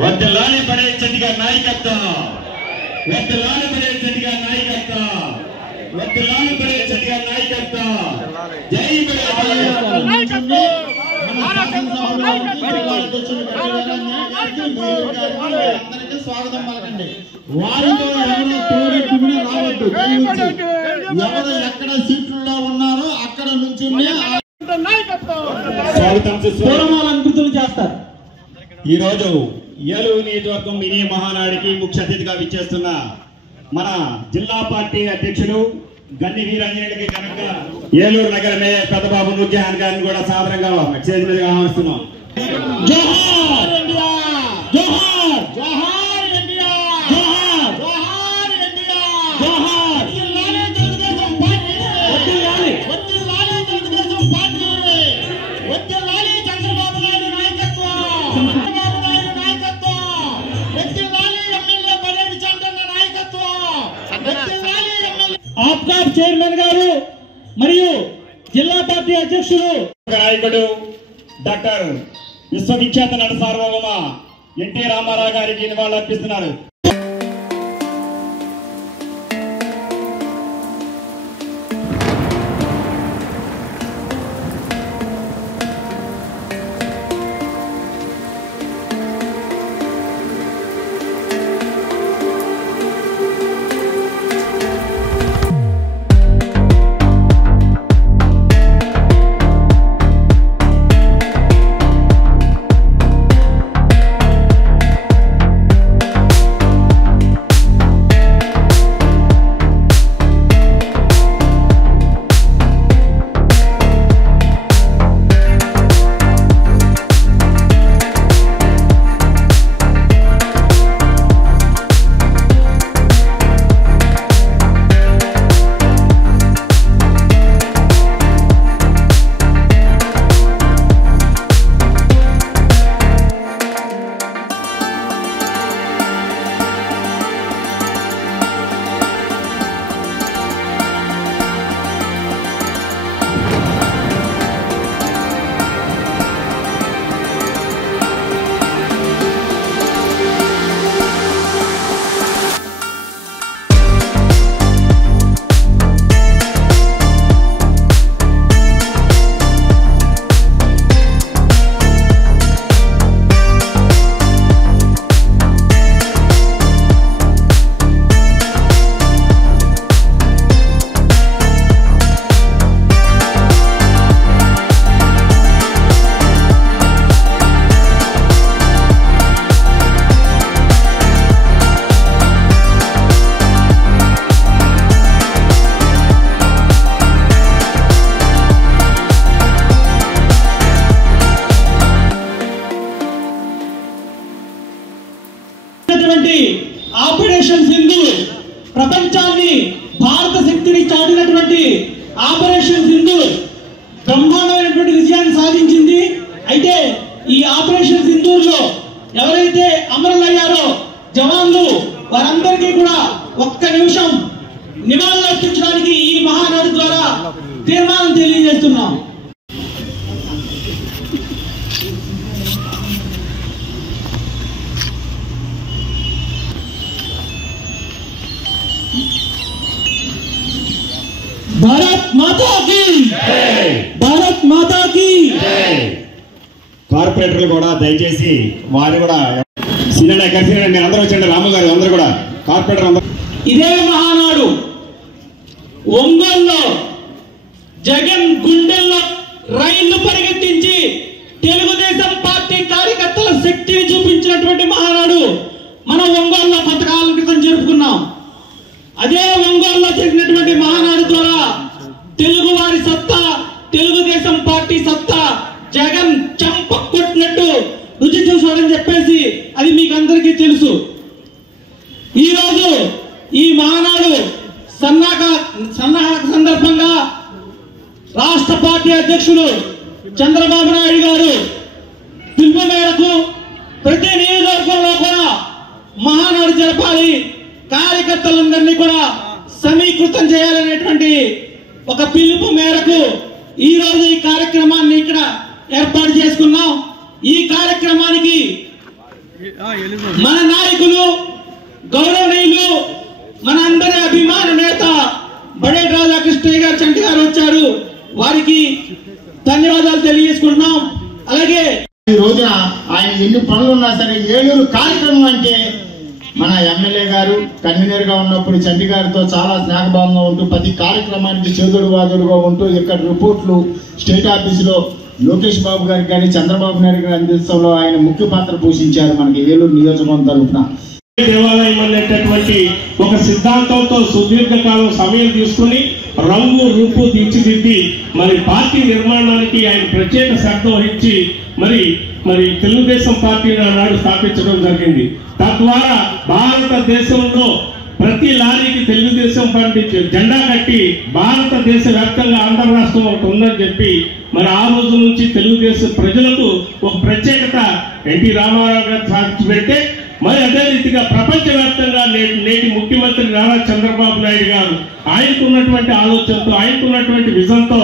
వర్ధిల్లాలి పరేడ్ శెట్టి గారి నాయకత్వం, వర్ధిల్లాలి పరేడ్ శెట్టి గారి నాయకత్వం, వర్ధిల్లాలి పరేడ్ శెట్టి గారి నాయకత్వం. జై స్వాగతం పలకండి. వారితో ఎవరో తోడెట్టుకుని రావద్దు. ఎవరు ఎక్కడ సీట్లలో ఉన్నారో అక్కడ నుంచి స్వాగతం చేస్తారు. ఈ రోజు ఏలూరు నియోజకవర్గం మినీ మహానాడికి ముఖ్య అతిథిగా విచ్చేస్తున్న మన జిల్లా పార్టీ అధ్యక్షులు గన్ని వీరాంజనేయులకి కనుక ఏలూరు నగర మేయర్ పెద్దబాబు నూర్జహాన్ గారిని కూడా సాధారణంగా స్టేజ్ మీదగా ఆహ్వానిస్తున్నాం. జోహార్ ఇండియా, జోహార్, జోహార్ ఇండియా, జోహార్, జోహార్ ఇండియా, జోహార్. వర్ధిల్లాలి తెలుగుదేశం పార్టీ, వర్ధిల్లాలి, వర్ధిల్లాలి తెలుగుదేశం పార్టీ, వర్ధిల్లాలి చంద్రబాబు నాయుడు నాయకత్వం, చంద్రబాబు నాయుడు నాయకత్వం, వర్ధిల్లాలి ఎమ్మెల్యే పరేడ్ చంద్రన్న నాయకత్వం, వర్ధిల్లాలి ఎమ్మెల్యే ఆప్కాబ్ చైర్మన్ గారు మరియు జిల్లా పార్టీ అధ్యక్షులు నాయకుడు డాక్టర్ విశ్వవిఖ్యాత నట సార్వభౌమ ఎన్టీ రామారావు గారికి నివాళులర్పిస్తున్నారు. ఆపరేషన్ సింధూర్ ప్రపంచాన్ని భారత శక్తిని చాటినటువంటి ఆపరేషన్ సింధూర్ బ్రహ్మాండమైనటువంటి విజయాన్ని సాధించింది. అయితే ఈ ఆపరేషన్ సింధూర్ లో ఎవరైతే అమరులయ్యారో జవాన్లు వారందరికీ కూడా ఒక్క నిమిషం నివాళులర్పించడానికి ఈ మహానాడు ద్వారా తీర్మానం తెలియజేస్తున్నాం. భారత్ మాతా కీ జై, భారత్ మాతా కీ జై. కార్పొరేటర్లు కూడా దయచేసి వారు కూడా సినిమా కలిసి అందరూ వచ్చండి. రాము గారు అందరూ కూడా కార్పొరేటర్ అందరూ. ఇదే మహానాడు ఒంగోలులో జగన్ గుండెల్లో రైళ్లు పరిగెత్తించి తెలుగుదేశం పార్టీ కార్యకర్తల శక్తిని చూపించినటువంటి మహానాడు మనం ఒంగోలులో కొంతకాలం క్రితం జరుపుకున్నాం. అదే ఒంగోలులో జరిగినటువంటి మహానాడు ద్వారా తెలుగు వారి సత్తా, తెలుగుదేశం పార్టీ సత్తా జగన్ చంప కొట్టినట్టు రుచి చూసాడని చెప్పేసి అది మీకు అందరికీ తెలుసు. ఈ రోజు ఈ మహానాడు సన్నాహక సందర్భంగా రాష్ట్ర పార్టీ అధ్యక్షులు చంద్రబాబు నాయుడు గారు పిలుపు మేరకు ప్రతి నియోజకవర్గంలో కూడా మహానాడు జరపాలి, కార్యకర్తలందరినీ కూడా సమీకృతం చేయాలనేటువంటి ఒక పిలుపు మేరకు ఈ రోజు ఈ కార్యక్రమాన్ని ఇక్కడ ఏర్పాటు చేసుకున్నాం. ఈ కార్యక్రమానికి ధన్యవాదాలు తెలియజేసుకుంటున్నాం. అలాగే ఈ రోజున ఆయన ఎన్ని పనులు ఉన్నా సరే ఏలూరు కార్యక్రమం అంటే మన ఎమ్మెల్యే గారు కన్వీనర్ గా ఉన్నప్పుడు చంటి గారితో చాలా స్నేహభావంగా ఉంటూ ప్రతి కార్యక్రమానికి చేదుడు వాదుడుగా ఉంటూ ఇక్కడ రిపోర్ట్లు స్టేట్ ఆఫీసులో లోకేష్ బాబు గారికి కానీ చంద్రబాబు నాయుడు గారి అందించడంలో ఆయన ముఖ్య పాత్ర పోషించారు మనకి ఏలూరు నియోజకవర్గం తరఫున. దేవాలయం అనేటటువంటి ఒక సిద్ధాంతంతో సుదీర్ఘకాలం సమయం తీసుకుని రంగు రూపు తీర్చిదిద్ది మరి పార్టీ నిర్మాణానికి ఆయన ప్రత్యేక శ్రద్ధ వహించి మరి తెలుగుదేశం పార్టీని ఆనాడు స్థాపించడం జరిగింది. తద్వారా భారతదేశంలో ప్రతి లారీకి తెలుగుదేశం పార్టీ జెండా కట్టి భారతదేశ వ్యాప్తంగా ఆంధ్ర రాష్ట్రం ఒకటి ఉందని చెప్పి మరి ఆ రోజు నుంచి తెలుగుదేశం ప్రజలకు ఒక ప్రత్యేకత ఎన్టీ రామారావు గారు సాధించి పెడితే మరి అదే రీతిగా ప్రపంచవ్యాప్తంగా నేటి ముఖ్యమంత్రి నారా చంద్రబాబు నాయుడు గారు ఆయనకున్నటువంటి ఆలోచనతో ఆయనకున్నటువంటి విజన్తో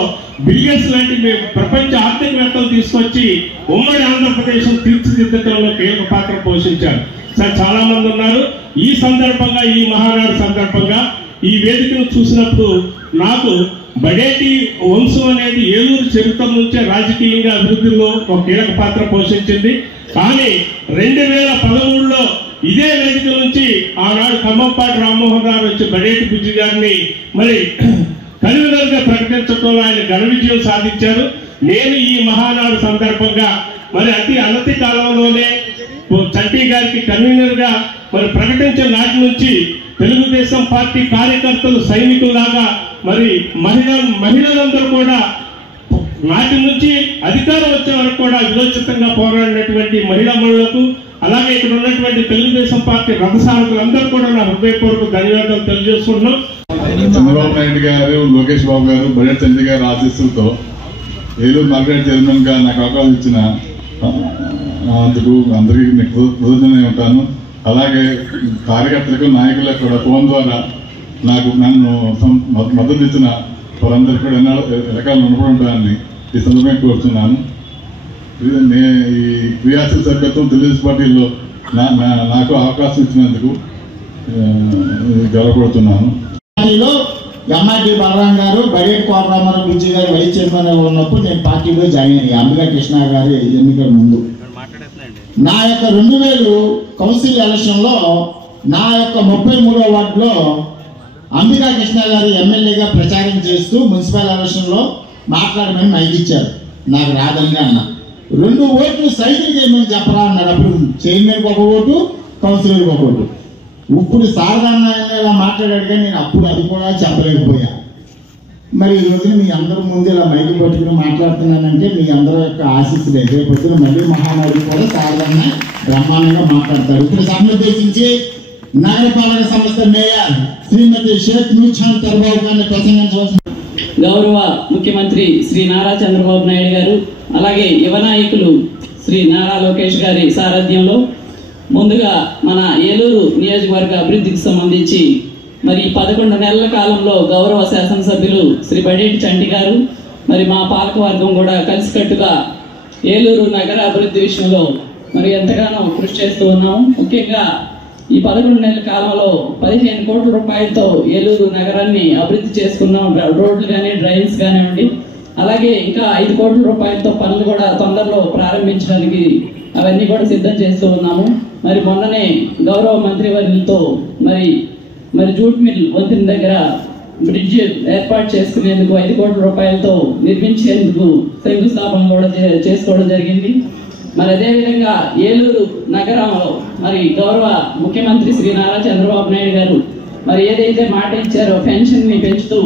బిలియన్స్ లాంటి ప్రపంచ ఆర్థికవేత్తలు తీసుకొచ్చి ఉమ్మడి ఆంధ్రప్రదేశ్ తీర్చిదిద్దడంలో కీలక పాత్ర పోషించారు. సార్ చాలా మంది ఉన్నారు. ఈ సందర్భంగా ఈ మహానాడు సందర్భంగా ఈ వేదికను చూసినప్పుడు నాకు బడేటి వంశం అనేది ఏలూరు చరిత్ర నుంచే రాజకీయంగా అభివృద్ధిలో ఒక కీలక పాత్ర పోషించింది. కానీ 2013లో ఇదే వేదిక నుంచి ఆనాడు ఖమ్మంపాటి రామ్మోహన్ రావు వచ్చి బడేటి బుజ్జి గారిని మరి కన్వీనర్ గా ప్రకటించడంలో ఆయన ఘన విజయం సాధించారు. నేను ఈ మహానాడు సందర్భంగా మరి అనతి కాలంలోనే చంటి గారికి కన్వీనర్ గా మరి ప్రకటించిన నాటి నుంచి తెలుగుదేశం పార్టీ కార్యకర్తలు సైనికుల్లాగా మరి మహిళలందరూ కూడా నాటి నుంచి అధికారం వచ్చే వరకు కూడా విరోచితంగా పోరాడినటువంటి మహిళా మనులకు అలాగే ఇక్కడ ఉన్నటువంటి తెలుగుదేశం పార్టీ రథసారథులందరూ కూడా నా హృదయపూర్వక ధన్యవాదాలు తెలియజేసుకుంటున్నాం. చంద్రబాబు నాయుడు గారు, లోకేష్ బాబు గారు, బడేటి చంద్ర గారి ఆశీస్సులతో ఏలూరు మార్కెట్ చైర్మన్ గా నాకు అవకాశం ఇచ్చిన అందుకు అందరికీ కృతజ్ఞతగా ఉంటాను. అలాగే కార్యకర్తలకు నాయకులకు కూడా ఫోన్ ద్వారా నన్ను మద్దతు ఇచ్చిన వారందరికీ కూడా రకాల రుణపడి ఉంటానని ఈ సందర్భంగా కోరుతున్నాను. ఈ క్రియాశీల సభ్యత్వం తెలుగుదేశం పార్టీలో నాకు అవకాశం ఇచ్చినందుకు గర్వపడుతున్నాను. ఎంఆర్టీ బలరాం గారు, బడేటి కోటరామారావు బుజ్జి గారు వైస్ చైర్మన్ ఉన్నప్పుడు నేను పార్టీలో జాయిన్ అయ్యాను. అంబికా కృష్ణ గారి ఎన్నికల ముందు నా యొక్క 2000 కౌన్సిల్ ఎలక్షన్ లో నా యొక్క 33వ వార్డులో అంబికా కృష్ణ గారు ఎమ్మెల్యేగా ప్రచారం చేస్తూ మున్సిపల్ ఎలక్షన్ లో మాట్లాడమని మైక్ ఇచ్చారు. నాకు రాదని అన్న 2 ఓట్లు సైకిల్ చేయమని చెప్పరా అన్నారు. అప్పుడు చైర్మన్కి ఒక ఓటు, కౌన్సిలర్కి ఒక ఓటు. ఇప్పుడు సాధారణంగా ఇలా మాట్లాడాడు కానీ నేను అప్పుడు అది కూడా చెప్పలేకపోయా. మరి ఈ రోజున మీ అందరూ ముందు ఇలా మైకి పట్టుకుని మాట్లాడుతున్నానంటే మీ అందరూ యొక్క ఆశీస్సులే. రేపొద్దున మళ్ళీ మహానాడు కూడా సాధారణ బ్రహ్మాండంగా మాట్లాడతారు. ఇప్పుడు సముద్దేశించి నగరపాలక సంస్థ మేయర్ శ్రీమతి షేక్ నూర్జహాన్ తర్బాబు గారిని ప్రసంగించవలసిన గౌరవ ముఖ్యమంత్రి శ్రీ నారా చంద్రబాబు నాయుడు గారు, అలాగే యువ నాయకులు శ్రీ నారా లోకేష్ గారి సారథ్యంలో ముందుగా మన ఏలూరు నియోజకవర్గ అభివృద్ధికి సంబంధించి మరి 11 నెలల కాలంలో గౌరవ శాసనసభ్యులు శ్రీ బడేటి చంటి గారు మరి మా పాలకవర్గం కూడా కలిసికట్టుగా ఏలూరు నగర అభివృద్ధి విషయంలో మరి ఎంతగానో కృషి చేస్తూ ఉన్నాము. ముఖ్యంగా ఈ 11 నెలల కాలంలో 15 కోట్ల రూపాయలతో ఏలూరు నగరాన్ని అభివృద్ధి చేసుకున్నాం. రోడ్లు కానీ, డ్రైన్స్ కానివ్వండి. అలాగే ఇంకా 5 కోట్ల రూపాయలతో పనులు కూడా తొందరలో ప్రారంభించడానికి అవన్నీ కూడా సిద్ధం చేస్తూ ఉన్నాము. మరి మొన్ననే గౌరవ మంత్రివర్యులతో మరి జూట్ మిల్ వంతెన దగ్గర బ్రిడ్జ్ ఏర్పాటు చేసుకునేందుకు 5 కోట్ల రూపాయలతో నిర్మించేందుకు శంకుస్థాపన కూడా చేసుకోవడం జరిగింది. మరి అదేవిధంగా ఏలూరు నగరంలో మరి గౌరవ ముఖ్యమంత్రి శ్రీ నారా చంద్రబాబు నాయుడు గారు మరి ఏదైతే మాట ఇచ్చారో పెన్షన్ ని పెంచుతూ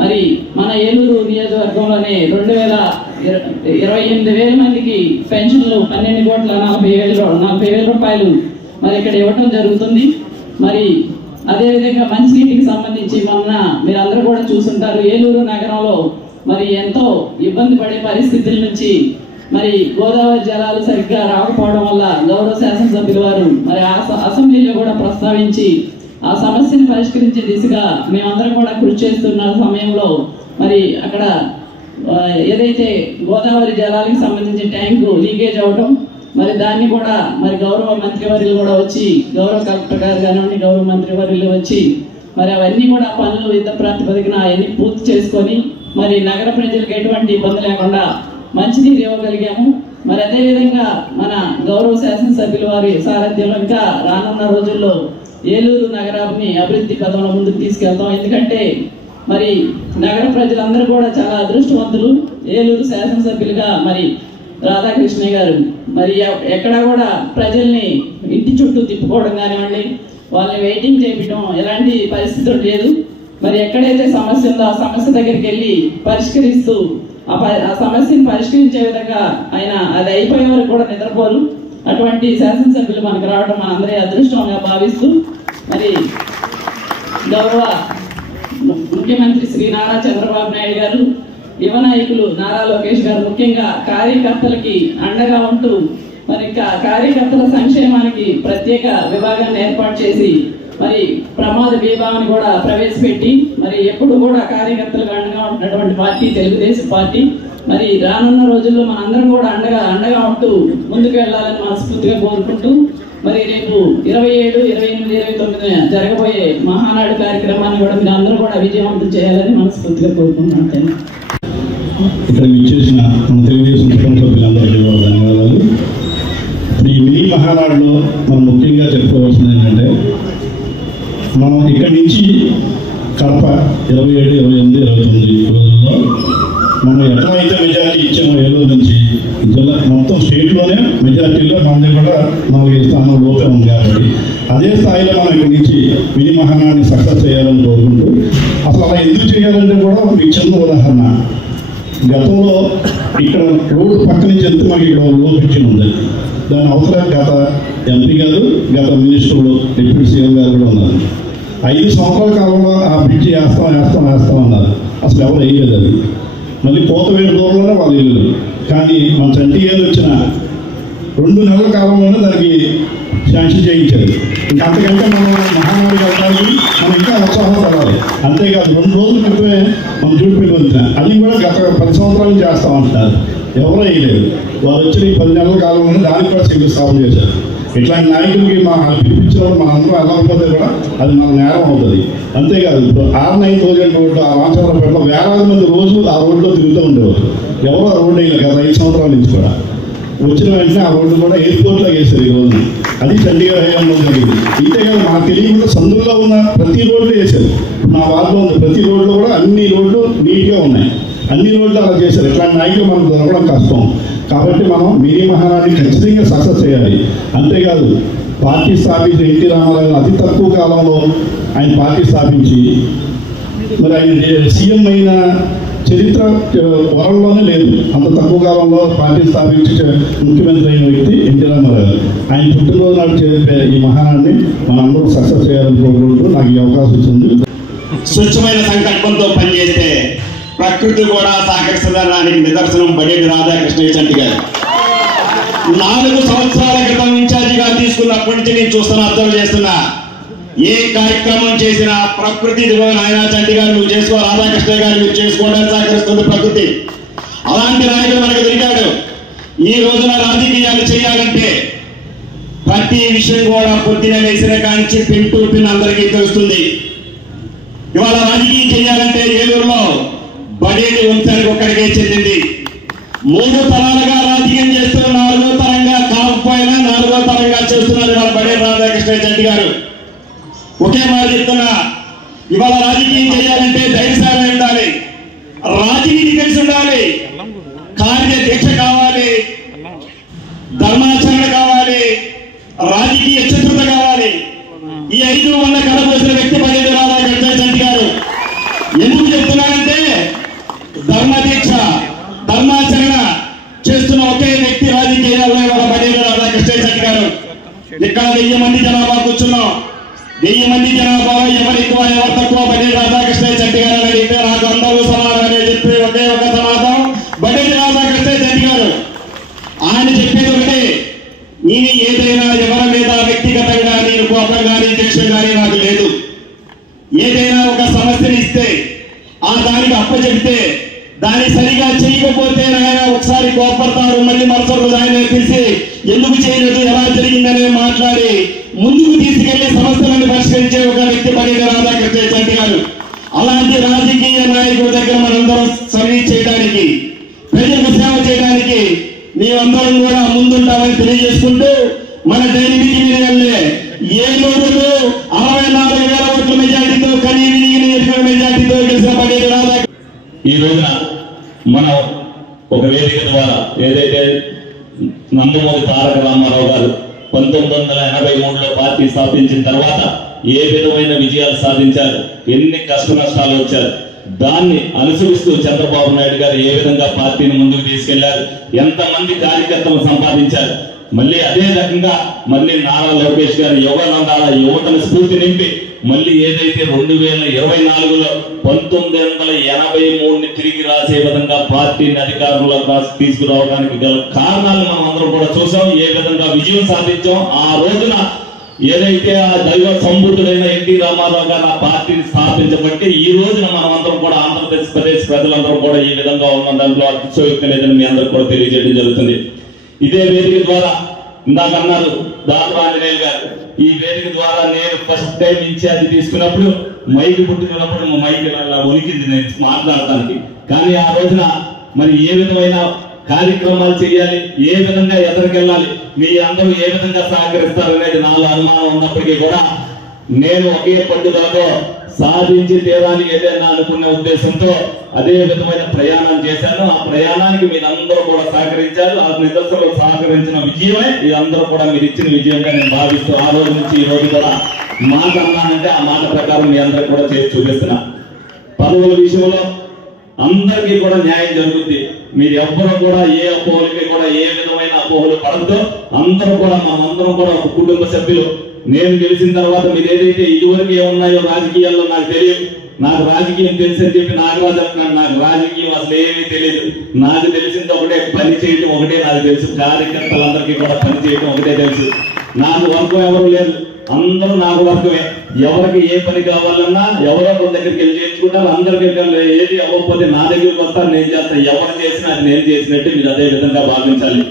మరి మన ఏలూరు నియోజకవర్గంలోనే 28,000 మందికి పెన్షన్లు 12,40,000 రూపాయలు మరి ఇక్కడ ఇవ్వటం జరుగుతుంది. మరి అదేవిధంగా మంచినీటికి సంబంధించి మొన్న మీరందరూ కూడా చూసుంటారు. ఏలూరు నగరంలో మరి ఎంతో ఇబ్బంది పడే పరిస్థితుల నుంచి మరి గోదావరి జలాలు సరిగ్గా రాకపోవడం వల్ల గౌరవ శాసనసభ్యుల వారు మరి అసెంబ్లీలో కూడా ప్రస్తావించి ఆ సమస్యను పరిష్కరించే దిశగా మేమందరం కూడా కృషి చేస్తున్న సమయంలో మరి అక్కడ ఏదైతే గోదావరి జలాలకు సంబంధించిన ట్యాంకు లీకేజ్ అవడం మరి దాన్ని కూడా మరి గౌరవ మంత్రివర్యులు కూడా వచ్చి గౌరవ కలెక్టర్ గారు కానివ్వండి, గౌరవ మంత్రివర్యులు వచ్చి మరి అవన్నీ కూడా పనులు యుద్ధ ప్రాతిపదికన అవన్నీ పూర్తి చేసుకొని మరి నగర ప్రజలకు ఎటువంటి ఇబ్బంది లేకుండా మంచినీరు ఇవ్వగలిగాము. మరి అదేవిధంగా మన గౌరవ శాసనసభ్యుల వారి సారథ్యంలో ఇంకా రానున్న రోజుల్లో ఏలూరు నగరాన్ని అభివృద్ధి పదంలో ముందుకు తీసుకెళ్తాం. ఎందుకంటే మరి నగర ప్రజలందరూ కూడా చాలా అదృష్టవంతులు. ఏలూరు శాసనసభ్యులుగా మరి రాధాకృష్ణ గారు మరి ఎక్కడా కూడా ప్రజల్ని ఇంటి చుట్టూ తిప్పుకోవడం కానివ్వండి, వాళ్ళని వెయిటింగ్ చేయడం ఎలాంటి పరిస్థితులు లేదు. మరి ఎక్కడైతే సమస్య ఉందో ఆ సమస్య దగ్గరికి వెళ్ళి పరిష్కరిస్తూ ఆ సమస్యను పరిష్కరించే విధంగా ఆయన అది అయిపోయే వరకు కూడా నిద్రపోరు. అటువంటి శాసనసభ్యులు మనకు రావడం మనందరి అదృష్టంగా భావిస్తూ మరి గౌరవ ముఖ్యమంత్రి శ్రీ నారా చంద్రబాబు నాయుడు గారు, యువ నాయకులు నారా లోకేష్ గారు ముఖ్యంగా కార్యకర్తలకి అండగా ఉంటూ మరి కార్యకర్తల సంక్షేమానికి ప్రత్యేక విభాగాన్ని ఏర్పాటు చేసి మరి ప్రమాద బీమాని కూడా ప్రవేశపెట్టి మరి ఎప్పుడు కూడా కార్యకర్తలకు అండగా ఉంటున్నటువంటి పార్టీ తెలుగుదేశం పార్టీ. మరి రానున్న రోజుల్లో మనందరం కూడా అండగా ఉంటూ ముందుకు వెళ్ళాలని మనస్ఫూర్తిగా కోరుకుంటూ మరి రేపు 27, 28, 29 జరగబోయే మహానాడు కార్యక్రమాన్ని కూడా మీరు అందరూ కూడా విజయవంతం చేయాలని మనస్ఫూర్తిగా కోరుకుంటున్నాను. ఇక్కడ విచ్చేసిన మన తెలుగుదేశం కుటుంబ సభ్యులందరికీ ధన్యవాదాలు. ఈ మినీ మహానాడులో మనం ముఖ్యంగా చెప్పుకోవాల్సింది ఏంటంటే, మనం ఇక్కడి నుంచి కడప 27, 28, 29 రోజుల్లో మనం ఎట్లా అయితే మెజార్టీ ఇచ్చామో ఏలూరు నుంచి జిల్లా మొత్తం స్టేట్లోనే మెజార్టీలో మనది కూడా 4 స్థానం లోపే ఉంది. కాబట్టి అదే స్థాయిలో మనం ఇక్కడి నుంచి మినీ మహానాడిని సక్సెస్ చేయాలని కోరుకుంటూ, అసలు అలా ఎందుకు చేయాలంటే కూడా మీకు చిన్న ఉదాహరణ. గతంలో ఇక్కడ రోడ్డు పక్క నుంచి వెళ్తే మాకు ఇక్కడ లో పిచ్చింగ్ ఉంది. దాని అవసరం గత ఎంపీ గారు, గత మినిస్టర్లు, డిప్యూటీ సీఎం గారు కూడా ఉన్నారు. 5 సంవత్సరాల కాలంలో ఆ బ్రిడ్జి వేస్తాం అన్నారు. అసలు ఎవరు వేయలేదు. అది మళ్ళీ పోతవేడు దూరంలోనే వాళ్ళు ఇల్లు. కానీ మన చంటి గారు వచ్చిన 2 నెలల కాలంలోనే దానికి శాంక్షన్ చేయించారు. ఇంకా అంతకంటే మనం మహానాడు కట్టాలి, మనం ఇంకా ఉత్సాహపడాలి. అంతేకాదు 2 రోజుల క్రితమే మనం చూడిపోయి వచ్చిన అది కూడా గత 10 సంవత్సరాలు చేస్తామంటున్నారు. ఎవరో వేయలేదు. వారు వచ్చిన ఈ 10 నెలల కాలంలోనే దానికి కూడా శంకుస్థాపన చేశారు. ఇట్లాంటి నాయకులకి పిలిపించినప్పుడు మన అందరూ వెళ్ళకపోతే కూడా అది మన నేరం అవుతుంది. అంతేకాదు ఇప్పుడు 6-9 రోడ్డు ఆ రామచంద్రపేటలో వేలాది మంది రోజు ఆ రోడ్లో తిరుగుతూ ఉండేవారు. ఎవరు ఆ రోడ్డు వేయలేదు గత 5 సంవత్సరాల నుంచి కూడా. వచ్చిన వెంటనే ఆ రోడ్డు కూడా ఎయిర్పోర్ట్లో వేశారు ఈ రోజు. అది చండీగఢ్ హయాంలో జరిగింది. ఇంతేకాదు మనకు తెలియకుండా సందుల్లో ఉన్న ప్రతి రోడ్లు వేశారు. నా వార్డులో ఉంది ప్రతి రోడ్లు కూడా అన్ని రోడ్లు నీట్గా ఉన్నాయి. అన్ని రోడ్లు అలా చేశారు. ఇట్లాంటి నాయకులు మనం దొరకడం కష్టం. కాబట్టి మనం మినీ మహానాడిని ఖచ్చితంగా సక్సెస్ చేయాలి. అంతేకాదు పార్టీ స్థాపించిన ఎన్టీ రామారావు అతి తక్కువ కాలంలో ఆయన పార్టీ స్థాపించి మరి ఆయన సీఎం అయిన చరిత్ర వరంలోనే లేదు. అంత తక్కువ కాలంలో పార్టీ స్థాపించి ముఖ్యమంత్రి అయిన వ్యక్తి ఎన్టీ రామారావు. ఆయన పుట్టినరోజు నాడు చేసే ఈ మహానాడిని మనందరూ సక్సెస్ చేయాలని కోరుకుంటూ నాకు ఈ అవకాశం ఇచ్చింది. స్వచ్ఛమైన సంకల్పంతో పనిచేస్తే ప్రకృతి కూడా సహకరిస్తుందనడానికి నిదర్శనం బడేటి రాధాకృష్ణ చంటి గారు. 4 సంవత్సరాల క్రితం ఇన్ఛార్జిగా తీసుకున్నప్పటి నుంచి నేను అబ్జర్వ్ చేస్తున్నా. ఏ కార్యక్రమం చేసినా ప్రకృతి ఆయన చంటి గారు నువ్వు చేసుకో, రాధాకృష్ణ గారు నువ్వు చేసుకోవడానికి సహకరిస్తుంది ప్రకృతి. అలాంటి నాయకుడు మనకు దొరికాడు. ఈ రోజున రాజకీయాలు చేయాలంటే ప్రతి విషయం కూడా పొద్దున వేసిన కాంచి పిన్ టు పిన్ అందరికీ తెలుస్తుంది. ఇవాళ రాజకీయం చేయాలంటే ఏలూరులో బడేటి వంశానికి ఒక్కడికే చెందింది. 3 తరాలుగా రాజకీయం చేస్తున్న 4వ తరంగా కాకపోయినా 4వ తరంగా చేస్తున్నారు ఇవాళ బడేటి రాధాకృష్ణ చంటి గారు. ఒకే మాట చెప్తున్నా, ఇవాళ రాజకీయం చేయాలంటే ధైర్యశాలి ఉండాలి, రాజనీతి తెలిసి ఉండాలి, కార్యదీక్ష కావాలి, ధర్మాచరణ కావాలి, రాజకీయ చతురత కావాలి. ఈ 5 వల్ల కలబోసిన వ్యక్తి బడేటి రాధాకృష్ణ చంటి గారు. ఎందుకు చెప్తున్నానంటే ధర్మదీక్ష, ధర్మాచరణ చేస్తున్న ఒకే వ్యక్తి రాజకీయాల్లో ఇవాళ బడేటి రాధాకృష్ణ చంటి గారు. ఇక్కడ 1000 మంది జనాభా కూర్చున్నాం. 1000 మంది జనాభా ఎవరు ఎక్కువ ఎవరు తక్కువ బడేటి రాధాకృష్ణ చంటి గారు అని అడిగితే నాకు అందరూ సమానమని చెప్పి ఒకే ఒక సమాధానం బడేటి రాధాకృష్ణ చంటి గారు. ఆయన చెప్పేది ఒకటే, నేను ఏదైనా ఎవరి మీద వ్యక్తిగతంగా నేను కోపం కానీ దీక్ష కానీ నాకు లేదు. ఏదైనా ఒక సమస్యని ఇస్తే ఆ దానికి అప్పచెప్తే దాన్ని సరిగా చేయకపోతే ఆయన ఒకసారి కోపడతారు, మళ్ళీ మరుసటి రోజు ఆయన పిలిచి ఎందుకు చేయలేదు, ఎలా జరిగిందనే మాట్లాడి ముందుకు తీసుకెళ్లి సమస్యలను పరిష్కరించే ఒక వ్యక్తి బడేటి రాధాకృష్ణ చంటి గారు. అలాంటి రాజకీయ నాయకుల దగ్గర మనందరం సర్వీస్ చేయడానికి, ప్రజలకు సేవ చేయడానికి మేమందరం కూడా ముందుంటామని తెలియజేసుకుంటూ మన డైనమిక్ వెళ్ళే ఏలూరులో 64,000 ఓట్ల మెజార్టీతో మెజార్టీతో గెలిచిన పడేది రాదా. ఈ రోజున మనం ఒక వేదిక ద్వారా ఏదైతే నందమూరి తారక రామారావు గారు 1983లో పార్టీ స్థాపించిన తర్వాత ఏ విధమైన విజయాలు సాధించారు, ఎన్ని కష్ట నష్టాలు వచ్చారు, దాన్ని అనుసరిస్తూ చంద్రబాబు నాయుడు గారు ఏ విధంగా పార్టీని ముందుకు తీసుకెళ్లారు, ఎంతమంది కార్యకర్తలు సంపాదించారు. మళ్ళీ అదే రకంగా మళ్ళీ నారా లోకేష్ గారు యువతను స్ఫూర్తి నింపి మళ్ళీ ఏదైతే 2024లో 1983ని తిరిగి రాసే విధంగా పార్టీని అధికారంలో తీసుకురావడానికి గల కారణాలు మనం అందరం కూడా చూసాం. ఏ విధంగా విజయం సాధించాం. ఆ రోజున ఏదైతే ఆ దైవ సంబుద్ధుడైన ఎన్టీ రామారావు గారు ఆ పార్టీని స్థాపించబట్టి ఈ రోజున మనం అందరం కూడా ఆంధ్రప్రదేశ్ ప్రజలందరూ కూడా ఈ విధంగా ఉన్న దాంట్లో అతిశయోక్తి లేదని మీ అందరూ కూడా తెలియజేయడం జరుగుతుంది. ఇదే వేదిక ద్వారా ఇందాక అన్నారు దాసరి ఆంజనేయులు గారు, ఈ వేదిక ద్వారా నేను ఫస్ట్ టైం ఇన్ఛార్జ్ తీసుకున్నప్పుడు మైక్ పుట్టుకున్నప్పుడు మా మైక్ ఉనికింది నేను మాట్లాడటానికి. కానీ ఆ రోజున మరి ఏ విధమైన కార్యక్రమాలు చేయాలి, ఏ విధంగా ఎదరికెళ్ళాలి, మీ అందరూ ఏ విధంగా సహకరిస్తారు అనేది నాలో అనుమానం ఉన్నప్పటికీ కూడా నేను ఒకే పట్టుదలతో సాధించి తీరానికి ఏదైనా అనుకునే ఉద్దేశంతో అదే విధమైన ప్రయాణం చేశాను. ఆ ప్రయాణానికి మీరందరూ కూడా సహకరించారు. ఆ నిదర్శనలో సహకరించిన విజయమే ఇదందరూ కూడా మీరు ఇచ్చిన విజయంగా నేను భావిస్తూ ఆ రోజు నుంచి ఈ రోజు కూడా మాట అన్నానంటే ఆ మాట ప్రకారం మీ అందరూ కూడా చేసి చూపిస్తున్నా. పదవుల విషయంలో అందరికీ కూడా న్యాయం జరుగుద్ది. మీరు ఎవ్వరూ కూడా ఏ అపోహలకి కూడా ఏ విధమైన అపోహలు పడద్దు. అందరూ కూడా మనందరం కూడా ఒక కుటుంబ సభ్యులు. నేను గెలిచిన తర్వాత మీరు ఏదైతే ఇదివరకు ఏమున్నాయో రాజకీయాల్లో నాకు తెలియదు. నాకు రాజకీయం తెలుసు అని చెప్పి నాగరాజు అంటున్నాడు. నాకు రాజకీయం అసలు ఏమీ తెలియదు. నాకు తెలిసింది ఒకటే, పని చేయడం ఒకటే నాకు తెలుసు. కార్యకర్తలందరికీ కూడా పని చేయడం ఒకటే తెలుసు. నాకు వర్గం ఎవరు లేదు, అందరూ నాకు వర్గమే. ఎవరికి ఏ పని కావాలన్నా ఎవరో ఒక దగ్గరికి వెళ్ళి చేయించుకుంటారు. అందరికీ ఏది అవ్వకపోతే నా దగ్గరికి వస్తారు, నేను చేస్తాను. ఎవరు చేసినా అది నేను చేసినట్టే మీరు అదే విధంగా భావించాలి.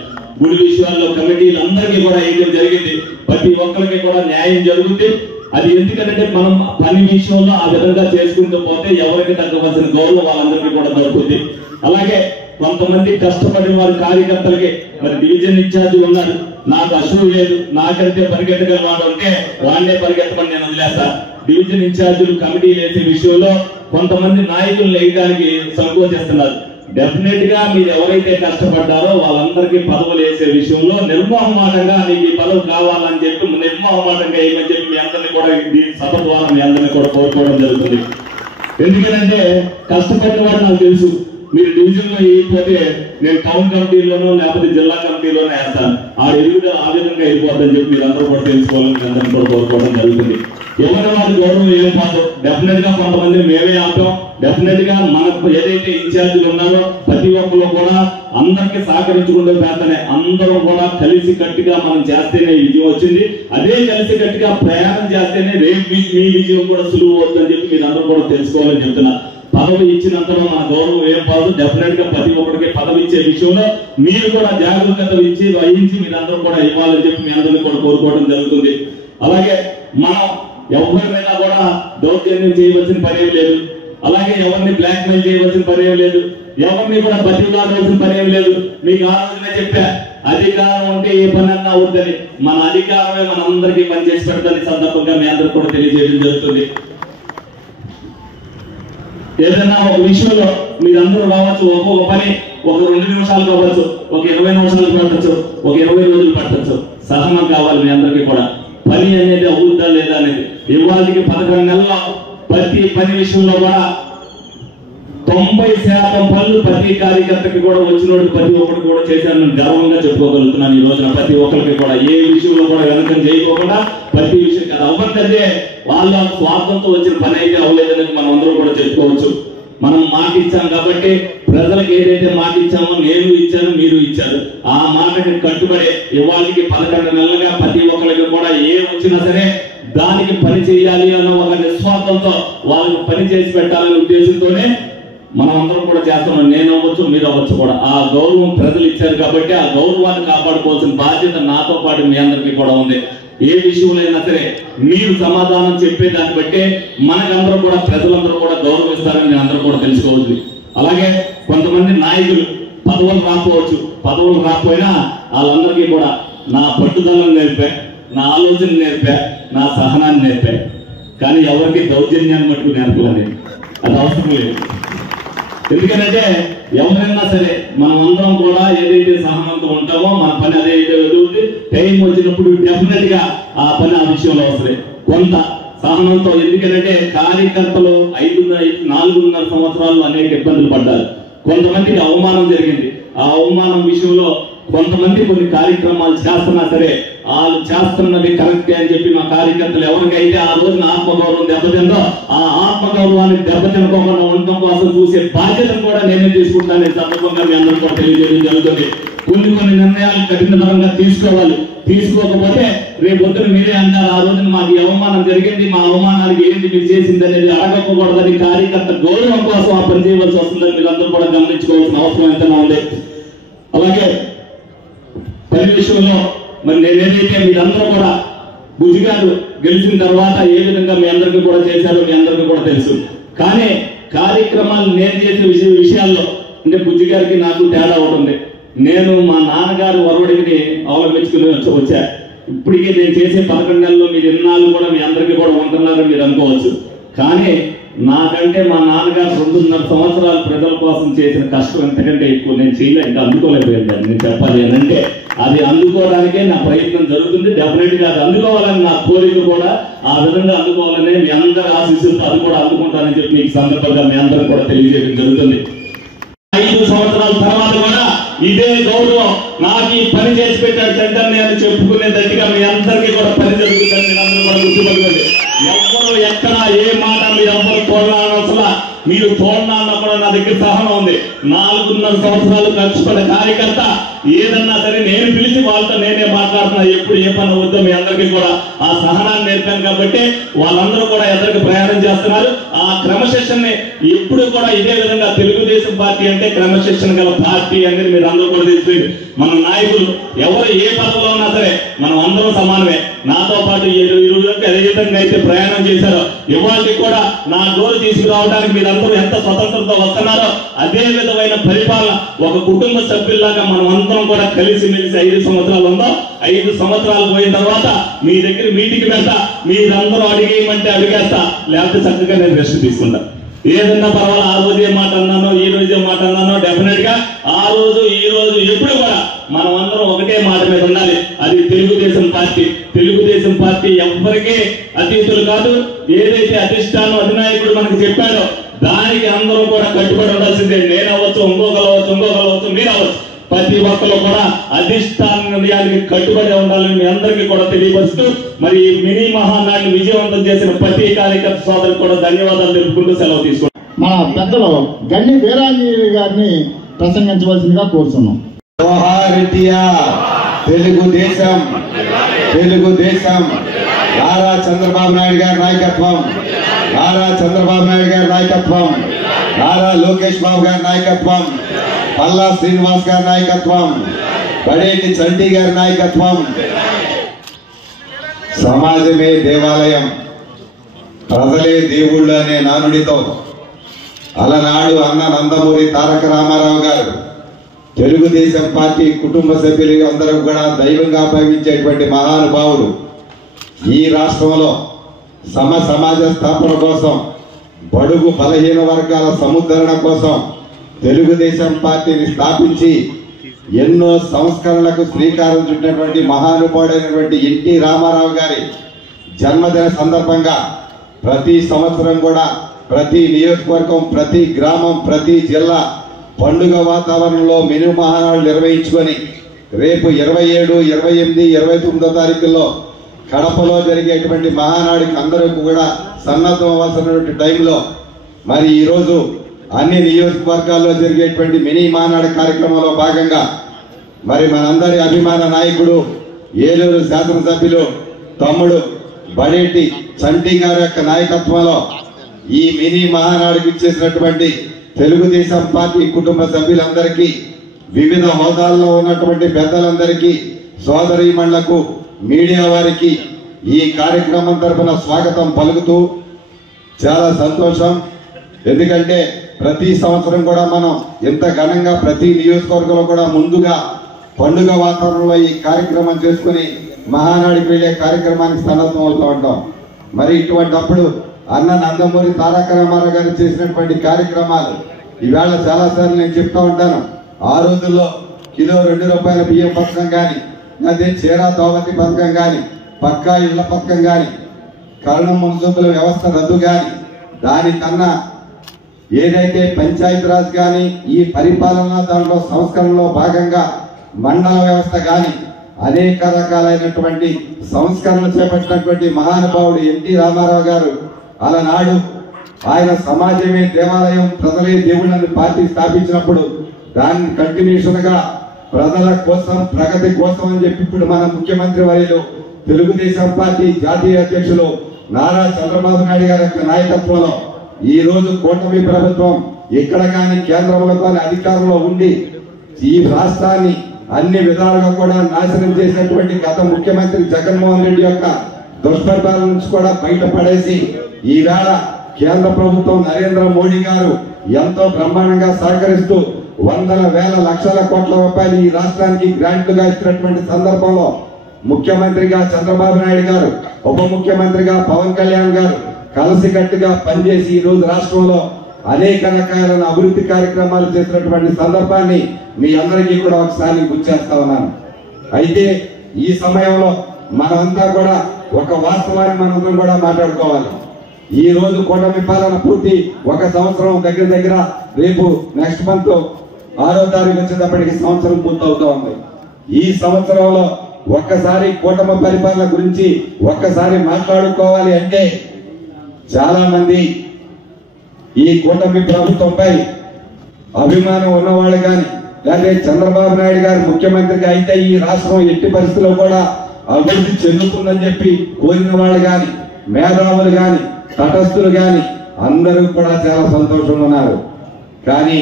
గుడి విషయాల్లో కమిటీలు అందరికీ కూడా ఏం జరిగింది, ప్రతి ఒక్కరికి కూడా న్యాయం జరుగుతుంది. అది ఎందుకంటే మనం పని విషయంలో ఆ విధంగా చేసుకుంటూ పోతే ఎవరికి తగ్గవలసిన గౌరవం వాళ్ళందరికీ కూడా దొరుకుతుంది. అలాగే కొంతమంది కష్టపడిన వారి కార్యకర్తలకి మరి డివిజన్ ఇన్ఛార్జీలు ఉన్నారు. నాకు అసలు లేదు, నాకంటే పరిగెత్తగలవాడు అంటే వాడినే పరిగెత్తమని నేను వదిలేస్తా. డివిజన్ ఇన్ఛార్జీలు కమిటీలు వేసే విషయంలో కొంతమంది నాయకులు వేయడానికి సంకోచిస్తున్నారు. డెఫినెట్ గా మీరు ఎవరైతే కష్టపడ్డారో వాళ్ళందరికీ పదవులు వేసే విషయంలో నిర్మోహమాటంగా నీకు ఈ పదవి కావాలని చెప్పి నిర్మోహమాటంగా వేయమని చెప్పి మీ అందరినీ కూడా ఈ సభ ద్వారా మీ అందరినీ కూడా కోరుకోవడం జరుగుతుంది. ఎందుకంటే కష్టపడిన వాడు నాకు తెలుసు. మీరు డివిజన్ లో వేయకపోతే నేను టౌన్ కమిటీలోనో లేకపోతే జిల్లా కమిటీలోనో వేస్తాను. ఆ ఎదుగుదల ఆ విధంగా వెళ్ళిపోద్దని చెప్పి మీరు అందరూ కూడా తెలుసుకోవాలని మీ అందరినీ కూడా కోరుకోవడం జరుగుతుంది. ఎవరి వారి గౌరవం ఏం కాదు. డెఫినెట్ గా కొంతమంది మేమే ఆపాం. డెఫినెట్ గా మనకు ఏదైతే ఇన్ఛార్జీలు ఉన్నారో ప్రతి ఒక్కరు కూడా అందరికి సహకరించుకుంటూ పెడతానే అందరూ కూడా కలిసి కట్టుగా మనం చేస్తేనే విజయం వచ్చింది. అదే కలిసి కట్టుగా ప్రయాణం చేస్తేనే రేపు మీ విజయం కూడా సులువు అవుతుందని చెప్పి మీరు అందరూ కూడా తెలుసుకోవాలని చెప్తున్నా. పదవి ఇచ్చినంతలో మన గౌరవం ఏం కాదు. డెఫినెట్ గా ప్రతి ఒక్కరికి పదవి ఇచ్చే విషయంలో మీరు కూడా జాగ్రత్త ఇచ్చి వహించి మీరందరూ కూడా ఇవ్వాలని చెప్పి మీ అందరినీ కూడా కోరుకోవడం జరుగుతుంది. అలాగే మనం ఎవరి మీద కూడా దౌర్జన్యం చేయవలసిన పని లేదు. అలాగే ఎవరిని బ్లాక్ మెయిల్ చేయవలసిన పని లేదు. ఎవరిని కూడా బతిలాడవలసిన పని లేదు. మీకు ఆ రోజునే చెప్పా, అధికారం ఉంటే ఏ పని అన్నా అవుతుందని. మన అధికారమే మన అందరికీ పనిచేసి పెడతాని సందర్భంగా మీ అందరూ కూడా తెలియజేయడం జరుగుతుంది. ఏదైనా ఒక విషయంలో మీరందరూ కావచ్చు, ఒక్కొక్క పని ఒక 2 నిమిషాలు కావచ్చు, ఒక 20 నిమిషాలు పట్టచ్చు, ఒక 20 రోజులు పట్టచ్చు. సహనం కావాలి మీ అందరికీ కూడా. పని అనేది అవుద్దా లేదా అనేది ఇవాళకి 11 నెలల్లో ప్రతి పని విషయంలో కూడా 90% పనులు ప్రతి కార్యకర్తకి కూడా వచ్చినోడు ప్రతి ఒక్కరికి కూడా చేశాను గర్వంగా చెప్పుకోగలుగుతున్నాను. ఈ రోజున ప్రతి ఒక్కరికి కూడా ఏ విషయంలో కూడా వెనకం చేయకోకుండా ప్రతి విషయం కదా అవ్వకంటే వాళ్ళ స్వార్థంతో వచ్చిన పని అయితే అవ్వలేదనేది మనం అందరూ కూడా చెప్పుకోవచ్చు. మనం మాట ఇచ్చాం కాబట్టి ప్రజలకు ఏదైతే మాట ఇచ్చామో నేను ఇచ్చాను, మీరు ఇచ్చారు. ఆ మాటకి కట్టుబడి ఇవాళకి 11 నెలలుగా ప్రతి ఒక్కరికి కూడా ఏ వచ్చినా సరే దానికి పని చేయాలి అన్న ఒక నిస్వార్థంతో వాళ్ళకి పని చేసి పెట్టాలనే ఉద్దేశంతోనే మనం అందరం కూడా చేస్తున్నాం. నేను అవ్వచ్చు, మీరు అవ్వచ్చు కూడా. ఆ గౌరవం ప్రజలు ఇచ్చారు కాబట్టి ఆ గౌరవాన్ని కాపాడుకోవాల్సిన బాధ్యత నాతో పాటు మీ అందరికీ కూడా ఉంది. ఏ విషయంలో అయినా సరే మీరు సమాధానం చెప్పే దాన్ని బట్టే మనకందరూ కూడా ప్రజలందరూ కూడా గౌరవిస్తారని నేను అందరూ కూడా తెలుసుకోవచ్చు. అలాగే కొంతమంది నాయకులు పదవులు రాకపోవచ్చు, పదవులు రాకపోయినా వాళ్ళందరికీ కూడా నా పట్టుదలను నేర్పా, నా ఆలోచన నేర్పా, నా సహనాన్ని నేర్పా. కానీ ఎవరికి దౌర్జన్యాన్ని మట్టుకు నేర్పలేదు, అది అవసరం లేదు. ఎందుకంటే ఎవరైనా సరే మనం అందరం కూడా ఏదైతే సహనంతో ఉంటామో మన పని అదే ఎదుగుతుంది. టైం వచ్చినప్పుడు డెఫినెట్ గా ఆ పని ఆ విషయంలో అవసరం కొంత సహనంతో. ఎందుకంటే కార్యకర్తలు 4.5 సంవత్సరాలు అనేక ఇబ్బందులు పడ్డారు. కొంతమందికి అవమానం జరిగింది. ఆ అవమానం విషయంలో కొంతమంది కొన్ని కార్యక్రమాలు చేస్తున్నా సరే వాళ్ళు చేస్తున్నది కరెక్టే అని చెప్పి మా కార్యకర్తలు ఎవరికైతే ఆ రోజున ఆత్మగౌరవం దెబ్బతిందో ఆ ఆత్మగౌరవాన్ని దెబ్బతినకోకుండా ఉండటం కోసం చూసే బాధ్యతను కూడా నేనే తీసుకుంటాను. ఈ సందర్భంగా మీ అందరూ కూడా తెలియజేయడం జరుగుతుంది. కొన్ని నిర్ణయాలు కఠినతరంగా తీసుకోవాలి. తీసుకోకపోతే రేపు పొద్దున మీరే అంటారు ఆ రోజున మాకు అవమానం జరిగింది, మా అవమానానికి ఏంటి మీరు చేసింది అనేది అడగకూడదని కార్యకర్త గౌరవం కోసం ఆ పని చేయవలసి వస్తుందని మీరు అందరూ కూడా గమనించుకోవాల్సిన అవసరం ఎంతైనా ఉంది. అలాగే పని విషయంలో మరి నేనేదైతే మీరందరూ కూడా బుజ్జి గారు గెలిచిన తర్వాత ఏ విధంగా మీ అందరికీ కూడా చేశారో మీ అందరికీ కూడా తెలుసు. కానీ కార్యక్రమాలు నేను చేసే విషయాల్లో అంటే బుజ్జి గారికి నాకు తేడా ఉంటుంది. నేను మా నాన్నగారు వరవడిని అవలంబించుకుని వచ్చా. ఇప్పటికీ నేను చేసే 11 నెలల్లో మీరు ఎన్నాళ్ళు కూడా మీ అందరికీ కూడా ఉంటున్నారని మీరు అనుకోవచ్చు. కానీ నాకంటే మా నాన్నగారు 2.5 సంవత్సరాలు ప్రజల కోసం చేసిన కష్టం ఎంతకంటే ఎక్కువ నేను చేయలే, ఇంకా అందుకోలేకపోయిందని నేను చెప్పాలి అని అంటే అది అందుకోవడానికే నా ప్రయత్నం జరుగుతుంది. డెఫినెట్ గా అది అందుకోవాలని నా కోరిక కూడా ఆ విధంగా అందుకోవాలనే మీ అందరి ఆశీస్సులతో అది కూడా అందుకుంటానని చెప్పి మీకు సందర్భంగా మీ అందరూ కూడా తెలియజేయడం జరుగుతుంది. 5 సంవత్సరాల తర్వాత కూడా ఇదే గౌరవం నాకు ఈ పని చేసి పెట్టాడు చంటని అని చెప్పుకునేటట్టుగా మీ అందరికీ కూడా పని జరుగుతుందని మీరు అందరూ కూడా గుర్తుపట్టుకోండి. ఎవ్వరు ఎక్కడ ఏ మాట మీరు ఎవ్వరు తోడనవసలా, మీరు తోడనన్నా కూడా నా దగ్గర సహనం ఉంది. 4.5 సంవత్సరాలు కష్టపడ్డ కార్యకర్త ఏదన్నా సరే నేను పిలిచి వాళ్ళతో నేనే మాట్లాడుతున్నా. ఎప్పుడు ఏ పని వద్దో మీ అందరికీ కూడా ఆ సహనాన్ని నేర్పాను కాబట్టి వాళ్ళందరూ కూడా ఎదురుకు ప్రయాణం చేస్తున్నారు. ఆ క్రమశిక్షణని ఎప్పుడు కూడా ఇదే విధంగా తెలుగుదేశం పార్టీ అంటే క్రమశిక్షణ గల పార్టీ అనేది మీరు అందరూ కూడా తెలిసింది. మన నాయకులు ఎవరు ఏ పదవిలో ఉన్నా సరే మనం అందరం సమానమే. నాతో పాటు అదే విధంగా అయితే ప్రయాణం చేశారో ఇవాళకి కూడా నా డోరు తీసుకురావడానికి మీరందరూ ఎంత స్వతంత్రంతో వస్తున్నారో అదే విధమైన పరిపాలన ఒక కుటుంబ సభ్యుల్లాగా మనం అందరం కూడా కలిసి మెలిసి 5 సంవత్సరాలు ఉందో 5 సంవత్సరాలు పోయిన తర్వాత మీ దగ్గర మీటింగ్ పెడతా, మీరందరూ అడిగేయమంటే అడిగేస్తా, లేకపోతే చక్కగా నేను రెస్ట్ తీసుకుంటా. ఏదన్నా పర్వాలేదు. ఆ రోజు ఏ మాట అన్నానో ఈ రోజు ఏ మాట అన్నానో డెఫినెట్ గా ఆ రోజు ఈ రోజు ఎప్పుడు కూడా మనం అందరం ఒకటే మాట మీద ఉండాలి. అది తెలుగుదేశం పార్టీ. తెలుగుదేశం పార్టీ ఎవ్వరికీ అతీతులు కాదు. ఏదైతే అధినాయకుడు మనకు చెప్పాడో దానికి అందరూ కూడా కట్టుబడి ఉండాల్సిందే. నేను అవ్వచ్చు, ఇంకొకరు మీరు అవ్వచ్చు. ప్రతి ఒక్కరు కూడా అధిష్టానానికి కట్టుబడి ఉండాలని మీ అందరికీ కూడా తెలియపరుస్తూ మరి మినీ మహానాడిని విజయవంతం చేసిన ప్రతి కార్యకర్త సోదరికి కూడా ధన్యవాదాలు తెలుపుకుంటూ సెలవు తీసుకుంటాం. మన పెద్దలు గండి వీరాంజనేయులు గారిని ప్రసంగించవలసిందిగా కోరుతున్నాం. తెలుగుదేశం నారా చంద్రబాబు నాయుడు గారి నాయకత్వం, నారా లోకేష్ బాబు గారి నాయకత్వం, పల్లా శ్రీనివాస్ గారి నాయకత్వం, బడేటి చంటి గారి నాయకత్వం. సమాజమే దేవాలయం, ప్రజలే దేవుళ్ళు అనే నానుడితో అలనాడు అన్న నందమూరి తారక రామారావు గారు తెలుగుదేశం పార్టీ కుటుంబ సభ్యులు అందరూ కూడా దైవంగా భావించేటువంటి మహానుభావులు ఈ రాష్ట్రంలో సమాజ స్థాపన కోసం, బడుగు బలహీన వర్గాల సముద్ధరణ కోసం తెలుగుదేశం పార్టీని స్థాపించి ఎన్నో సంస్కరణలకు శ్రీకారం చుట్టినటువంటి మహానుభావుడైనటువంటి ఎన్టీ రామారావు గారి జన్మదిన సందర్భంగా ప్రతి సంవత్సరం కూడా ప్రతి నియోజకవర్గం, ప్రతి గ్రామం, ప్రతి జిల్లా పండుగ వాతావరణంలో మినీ మహానాడు నిర్వహించుకొని రేపు 27, 28, 29వ తారీఖుల్లో కడపలో జరిగేటువంటి మహానాడికి అందరూ కూడా సన్నద్ధం అవ్వాల్సినటువంటి టైంలో మరి ఈరోజు అన్ని నియోజకవర్గాల్లో జరిగేటువంటి మినీ మహానాడు కార్యక్రమంలో భాగంగా మరి మనందరి అభిమాన నాయకుడు ఏలూరు శాసనసభ్యులు తమ్ముడు బడేటి చంటి గారి యొక్క నాయకత్వంలో ఈ మినీ మహానాడుకి ఇచ్చేసినటువంటి తెలుగుదేశం పార్టీ కుటుంబ సభ్యులందరికీ, వివిధ హోదాల్లో ఉన్నటువంటి పెద్దలందరికీ, సోదరీమణులకు, మీడియా వారికి ఈ కార్యక్రమం తరఫున స్వాగతం పలుకుతూ చాలా సంతోషం. ఎందుకంటే ప్రతి సంవత్సరం కూడా మనం ఎంత ఘనంగా ప్రతి నియోజకవర్గంలో కూడా ముందుగా పండుగ వాతావరణంలో ఈ కార్యక్రమం చేసుకుని మహానాడికి వెళ్ళే కార్యక్రమానికి సన్నద్ధం అవుతూ ఉంటాం. మరి ఇటువంటి అప్పుడు అన్న నందమూరి తారక రామారావు గారు చేసినటువంటి కార్యక్రమాలు ఈవేళ చాలాసార్లు నేను చెప్తా ఉంటాను. ఆ రోజుల్లో కిలో 2 రూపాయల బియ్యం పథకం కానీ, అదే చీరా దోవతి పథకం కానీ, పక్కా ఇళ్ల పథకం కానీ, కరణం మున్సిపల్ వ్యవస్థ రద్దు కానీ, దానికన్నా ఏదైతే పంచాయతీరాజ్ కానీ ఈ పరిపాలన దాంట్లో సంస్కరణలో భాగంగా మండల వ్యవస్థ కానీ అనేక రకాలైనటువంటి సంస్కరణలు చేపట్టినటువంటి మహానుభావుడు ఎన్టీ రామారావు గారు అలనాడు ఆయన సమాజమే దేవాలయం, ప్రజలే దేవుళ్ళని పార్టీ స్థాపించినప్పుడు దాన్ని కంటిన్యూషన్ గా ప్రజల కోసం, ప్రగతి కోసం అని చెప్పి ఇప్పుడు మన ముఖ్యమంత్రి వర్యులు తెలుగుదేశం పార్టీ జాతీయ అధ్యక్షులు నారా చంద్రబాబు నాయుడు గారి యొక్క నాయకత్వంలో ఈ రోజు కూటమి ప్రభుత్వం ఇక్కడ కానీ కేంద్రంలో కానీ అధికారంలో ఉండి ఈ రాష్ట్రాన్ని అన్ని విధాలుగా కూడా నాశనం చేసినటువంటి గత ముఖ్యమంత్రి జగన్మోహన్ రెడ్డి యొక్క దుష్పరిపాలన నుంచి కూడా బయటపడేసి ఈవేళ కేంద్ర ప్రభుత్వం నరేంద్ర మోడీ గారు ఎంతో బ్రహ్మాండంగా సహకరిస్తూ వందల వేల లక్షల కోట్ల రూపాయలు ఈ రాష్ట్రానికి గ్రాంట్లుగా ఇచ్చినటువంటి సందర్భంలో ముఖ్యమంత్రిగా చంద్రబాబు నాయుడు గారు, ఉప ముఖ్యమంత్రిగా పవన్ కళ్యాణ్ గారు కలిసికట్టుగా పనిచేసి ఈ రోజు రాష్ట్రంలో అనేక రకాలైన అభివృద్ధి కార్యక్రమాలు చేసినటువంటి సందర్భాన్ని మీ అందరికీ కూడా ఒకసారి గుర్తిస్తా ఉన్నాను. అయితే ఈ సమయంలో మనమంతా కూడా ఒక వాస్తవాన్ని మనందరం కూడా మాట్లాడుకోవాలి. ఈ రోజు కూటమి పాలన పూర్తి 1 సంవత్సరం దగ్గర రేపు నెక్స్ట్ మంత్ 6వ తారీఖు వచ్చేటప్పటికి సంవత్సరం పూర్తవుతా ఉంది. ఈ సంవత్సరంలో ఒక్కసారి కూటమి పరిపాలన గురించి ఒక్కసారి మాట్లాడుకోవాలి అంటే చాలా మంది ఈ కూటమి ప్రభుత్వంపై అభిమానం ఉన్నవాళ్ళు కానీ, లేకపోతే చంద్రబాబు నాయుడు గారు ముఖ్యమంత్రిగా అయితే ఈ రాష్ట్రం ఎట్టి పరిస్థితుల్లో కూడా అభివృద్ధి చెందుతుందని చెప్పి కోరిన వాళ్ళు కానీ, మేధావులు కానీ, తటస్థులు కానీ అందరూ కూడా చాలా సంతోషంగా ఉన్నారు. కానీ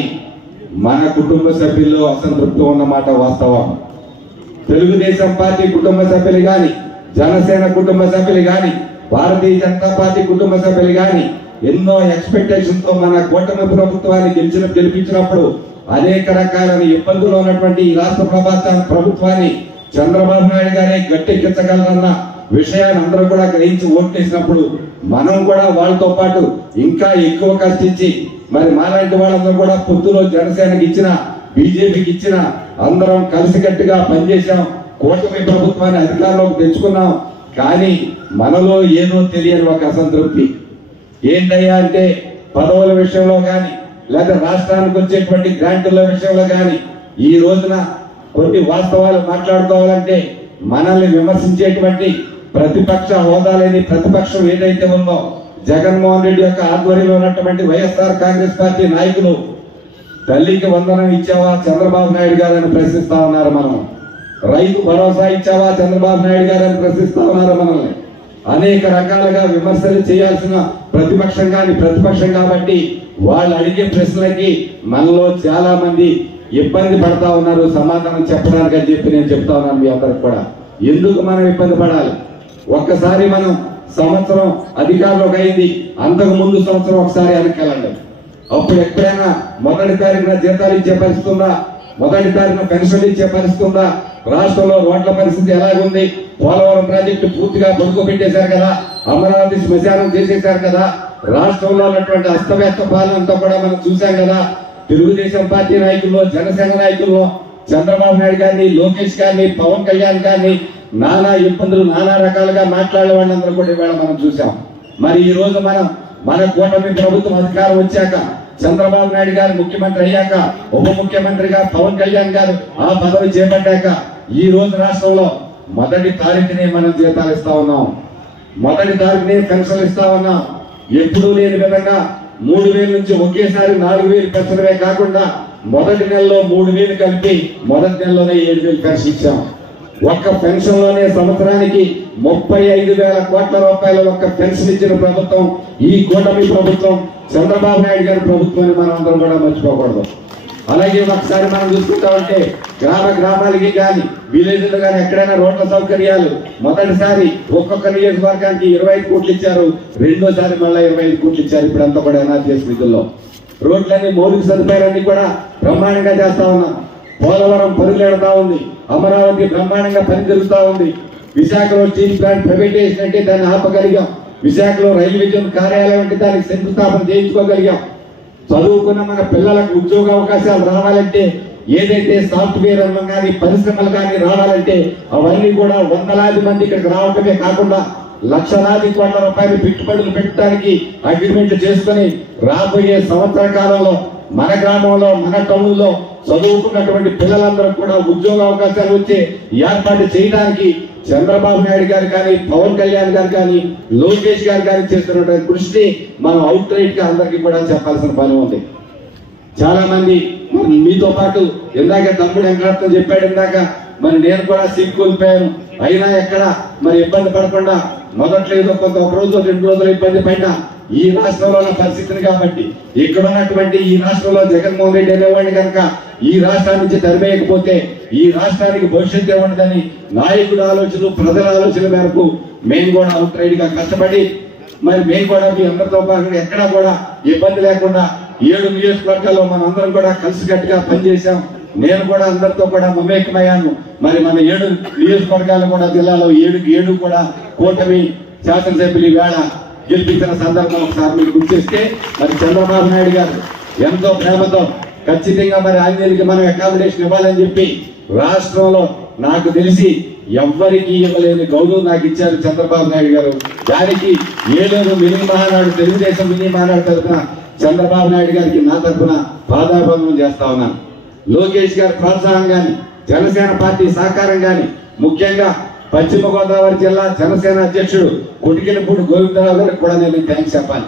మన కుటుంబ సభ్యుల్లో అసంతృప్తి ఉన్నమాట వాస్తవం. తెలుగుదేశం పార్టీ కుటుంబ సభ్యులు కానీ, జనసేన కుటుంబ సభ్యులు కానీ, భారతీయ జనతా పార్టీ కుటుంబ సభ్యులు కానీ ఎన్నో ఎక్స్పెక్టేషన్ తో మన కూటమి ప్రభుత్వాన్ని గెలిపించినప్పుడు అనేక రకాలైన ఇబ్బందులు ఉన్నటువంటి ఈ రాష్ట్ర ప్రభుత్వాన్ని చంద్రబాబు నాయుడు గారే గట్టెక్కించగలరన్న విషయాన్ని అందరూ కూడా గ్రహించి ఓట్లేసినప్పుడు మనం కూడా వాళ్ళతో పాటు ఇంకా ఎక్కువ కష్టించి మరి మాలాంటి వాళ్ళందరూ కూడా పొత్తులో జనసేనకి ఇచ్చిన, బీజేపీకి ఇచ్చిన అందరం కలిసికట్టుగా పనిచేశాం. కూటమి ప్రభుత్వాన్ని అధికారంలోకి తెచ్చుకున్నాం. కానీ మనలో ఏదో తెలియని ఒక అసంతృప్తి ఏంటయ్యా అంటే పదవుల విషయంలో కానీ, లేదా రాష్ట్రానికి వచ్చేటువంటి గ్రాంటుల విషయంలో కానీ ఈ రోజున కొన్ని వాస్తవాలు మాట్లాడుకోవాలంటే మనల్ని విమర్శించేటువంటి ప్రతిపక్ష హోదా లేని ప్రతిపక్షం ఏదైతే ఉందో జగన్మోహన్ రెడ్డి యొక్క ఆధ్వర్యంలో ఉన్నటువంటి వైఎస్ఆర్ కాంగ్రెస్ పార్టీ నాయకులు తల్లికి వందనం ఇచ్చావా చంద్రబాబు నాయుడు గారని ప్రశ్నిస్తా ఉన్నారు. మనం రైతు భరోసా ఇచ్చావా చంద్రబాబు నాయుడు గారని ప్రశ్నిస్తా ఉన్నారు. మనల్ని అనేక రకాలుగా విమర్శలు చేయాల్సిన ప్రతిపక్షం కానీ ప్రతిపక్షం కాబట్టి వాళ్ళు అడిగే ప్రశ్నలకి మనలో చాలా మంది ఇబ్బంది పడతా ఉన్నారు సమాధానం చెప్పడానికి అని చెప్పి నేను చెప్తా ఉన్నాను మీ అందరికి కూడా. ఎందుకు మనం ఇబ్బంది పడాలి? ఒక్కసారి మనం సంవత్సరం అధికారంలోకి అయింది, అంతకు ముందు సంవత్సరం ఒకసారి వెనక్కి అప్పుడు ఎక్కడైనా 1వ తారీఖున జీతాలు ఇచ్చే పరిస్థితి ఉందా? 1వ తారీఖున పెన్షన్ ఇచ్చే పరిస్థితి ఉందా? రాష్ట్రంలో రోడ్ల పరిస్థితి ఎలాగుంది? పోలవరం ప్రాజెక్టు పూర్తిగా పడుకోబెట్టేశారు కదా, అమరావతి శ్మశానం చేసేశారు కదా, రాష్ట్రంలో ఉన్నటువంటి అస్తవ్యస్త పాలన అంతా కూడా మనం చూసాం కదా. తెలుగుదేశం పార్టీ నాయకుల్లో, జనసేన నాయకుల్లో చంద్రబాబు నాయుడు గారిని, లోకేష్ గారిని, పవన్ కళ్యాణ్ గారిని నానా ఇబ్బందులు నానా రకాలుగా మాట్లాడే వాళ్ళందరూ కూడా ఇవాళ మనం చూసాం. మరి ఈ రోజు మన కూటమి ప్రభుత్వం అధికారం వచ్చాక, చంద్రబాబు నాయుడు గారు ముఖ్యమంత్రి అయ్యాక, ఉప ముఖ్యమంత్రిగా పవన్ కళ్యాణ్ గారు ఆ పదవి చేపట్టాక ఈ రోజు రాష్ట్రంలో 1వ తారీఖునే మనం జీతాలు ఇస్తా ఉన్నాం, 1వ తారీఖునే పెన్షన్లు ఇస్తా ఉన్నాం. ఎప్పుడూ లేని విధంగా 3,000 నుంచి ఒకేసారి 4,000 పెన్షన్లే కాకుండా మొదటి నెలలో 3,000 కలిపి మొదటి నెలలోనే 7,000 పెన్షన్ ఇచ్చాం. ఒక్క పెన్షన్ లోనే సంవత్సరానికి 35,000 కోట్ల రూపాయల ఒక్క పెన్షన్ ఇచ్చిన ప్రభుత్వం ఈ కూటమి ప్రభుత్వం, చంద్రబాబు నాయుడు గారి ప్రభుత్వాన్ని మనం అందరం కూడా మర్చిపోకూడదు. అలాగే ఒకసారి మనం చూసుకుంటా ఉంటే గ్రామాలకి కానీ విలేజ్లో కానీ ఎక్కడైనా రోడ్ల సౌకర్యాలు మొదటిసారి ఒక్కొక్క నియోజకవర్గానికి 25 కోట్లు ఇచ్చారు, రెండోసారి మళ్ళీ 25 కోట్లు ఇచ్చారు. ఇప్పుడంతా కూడా ఎన్ఆర్జీ నిధుల్లో రోడ్లన్నీ మౌలిక సదుపాయాలన్నీ కూడా బ్రహ్మాండంగా చేస్తా ఉన్నాం. పోలవరం పరుగులెడతా ఉంది, అమరావతి బ్రహ్మాండంగా పని జరుగుతూ ఉంది. విశాఖలో స్టీల్ ప్లాంట్ ప్రైవేటైజేషన్ అంటే దాన్ని ఆపగలిగాం. విశాఖలో రైల్వే జోన్ కార్యాలయం అంటే దానికి శంకుస్థాపన చేయించుకోగలిగాం. చదువుకున్న మన పిల్లలకు ఉద్యోగ అవకాశాలు రావాలంటే, ఏదైతే సాఫ్ట్వేర్ రంగం కానీ పరిశ్రమలు కానీ రావాలంటే అవన్నీ కూడా వందలాది మంది ఇక్కడికి రావటమే కాకుండా లక్షలాది కోట్ల రూపాయలు పెట్టుబడులు పెట్టడానికి అగ్రిమెంట్ చేసుకుని రాబోయే సంవత్సర కాలంలో మన గ్రామంలో మన టౌన్లో చదువుకున్నటువంటి పిల్లలందరూ కూడా ఉద్యోగ అవకాశాలు వచ్చే ఏర్పాటు చేయడానికి చంద్రబాబు నాయుడు గారు కానీ పవన్ కళ్యాణ్ గారు కానీ లోకేష్ గారు కానీ చేస్తున్నటువంటి కృషిని మనం అవుట్ రైట్ గా అందరికీ కూడా చెప్పాల్సిన పని ఉంది. చాలా మంది మీతో పాటు ఇందాక తమ్ముడు వెంకటరత్నం చెప్పాడు, ఇందాక మరి నేను కూడా సీట్ కోల్పోయాను. అయినా ఎక్కడ మరి ఇబ్బంది పడకుండా మొదట్లో ఏదో కొంత ఒక రోజు 2 రోజులు ఇబ్బంది పడినా ఈ రాష్ట్రంలో ఉన్న పరిస్థితిని కాబట్టి ఇక్కడ ఉన్నటువంటి ఈ రాష్ట్రంలో జగన్మోహన్ రెడ్డి అనేవాడిని కనుక ఈ రాష్ట్రాన్ని నుంచి తరిమేయకపోతే ఈ రాష్ట్రానికి భవిష్యత్తు ఏముండదని నాయకుడు ఆలోచనలు ప్రజల ఆలోచన మేరకు మేము కూడా అవుట్ రైడ్ గా కష్టపడి మరి మేము కూడా మీ అందరితో పాటు ఎక్కడా కూడా ఇబ్బంది లేకుండా 7 నియోజకవర్గాల్లో మనం అందరం కూడా కలిసికట్టుగా పనిచేశాం. నేను కూడా అందరితో కూడా మమేకమయ్యాను. మరి మన 7 నియోజకవర్గాలు కూడా జిల్లాలో 7 కూడా కూటమి శాసనసభ్యులు వేళ గెలిపించిన సందర్భం ఒకసారి మీరు గుర్తు చేస్తే మరి చంద్రబాబు నాయుడు గారు ఎంతో ప్రేమతో ఖచ్చితంగా మరి ఆంజనేయులకి మనం అకామిడేషన్ ఇవ్వాలని చెప్పి రాష్ట్రంలో నాకు తెలిసి ఎవ్వరికి ఇవ్వలేని గౌరవం నాకు ఇచ్చారు చంద్రబాబు నాయుడు గారు. దానికి ఏలూరు మినీ మహానాడు తెలుగుదేశం మినీ మహానాడు తరఫున చంద్రబాబు నాయుడు గారికి నా తరఫున పాదాభివందనం చేస్తా ఉన్నాను. లోకేష్ గారి ప్రోత్సాహం గాని జనసేన పార్టీ సహకారం గాని ముఖ్యంగా పశ్చిమ గోదావరి జిల్లా జనసేన అధ్యక్షుడు కొటికిలపూడి గోవిందరావు గారికి కూడా నేను థ్యాంక్స్ చెప్పాలి.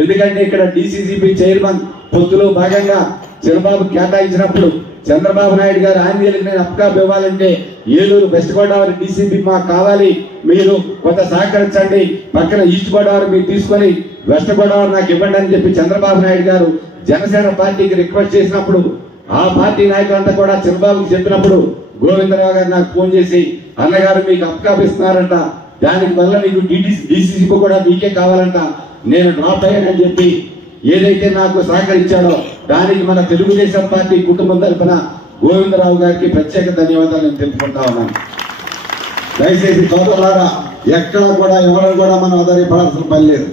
ఎందుకంటే ఇక్కడ డిసిసిబి చైర్మన్ పొత్తులో భాగంగా చంద్రబాబు కేటాయించినప్పుడు చంద్రబాబు నాయుడు గారు ఆంధ్రకి నేను అప్కాప్ ఇవ్వాలంటే ఏలూరు వెస్ట్ గోదావరి డిసిబి మాకు కావాలి, మీరు కొంత సహకరించండి, పక్కన ఈస్ట్ గోదావరి మీరు తీసుకొని వెస్ట్ గోదావరి నాకు ఇవ్వండి అని చెప్పి చంద్రబాబు నాయుడు గారు జనసేన పార్టీకి రిక్వెస్ట్ చేసినప్పుడు ఆ పార్టీ నాయకులంతా కూడా చంద్రబాబుకి చెప్పినప్పుడు గోవిందరావు గారు నాకు ఫోన్ చేసి అన్నగారు మీకు అప్కాప్ ఇస్తున్నారంట, దానికి వల్ల మీకు డిసిసి కూడా మీకే కావాలంట, నేను డ్రాప్ అయ్యానని చెప్పి ఏదైతే నాకు సహకరించాడో దానికి మన తెలుగుదేశం పార్టీ కుటుంబం తరఫున గోవిందరావు గారికి ప్రత్యేక ధన్యవాదాలు నేను తెలుపుకుంటా ఉన్నాను. దయచేసి సోదరులారా ఎక్కడ కూడా ఎవరు కూడా మనం ఆధారపడాల్సిన పని లేదు.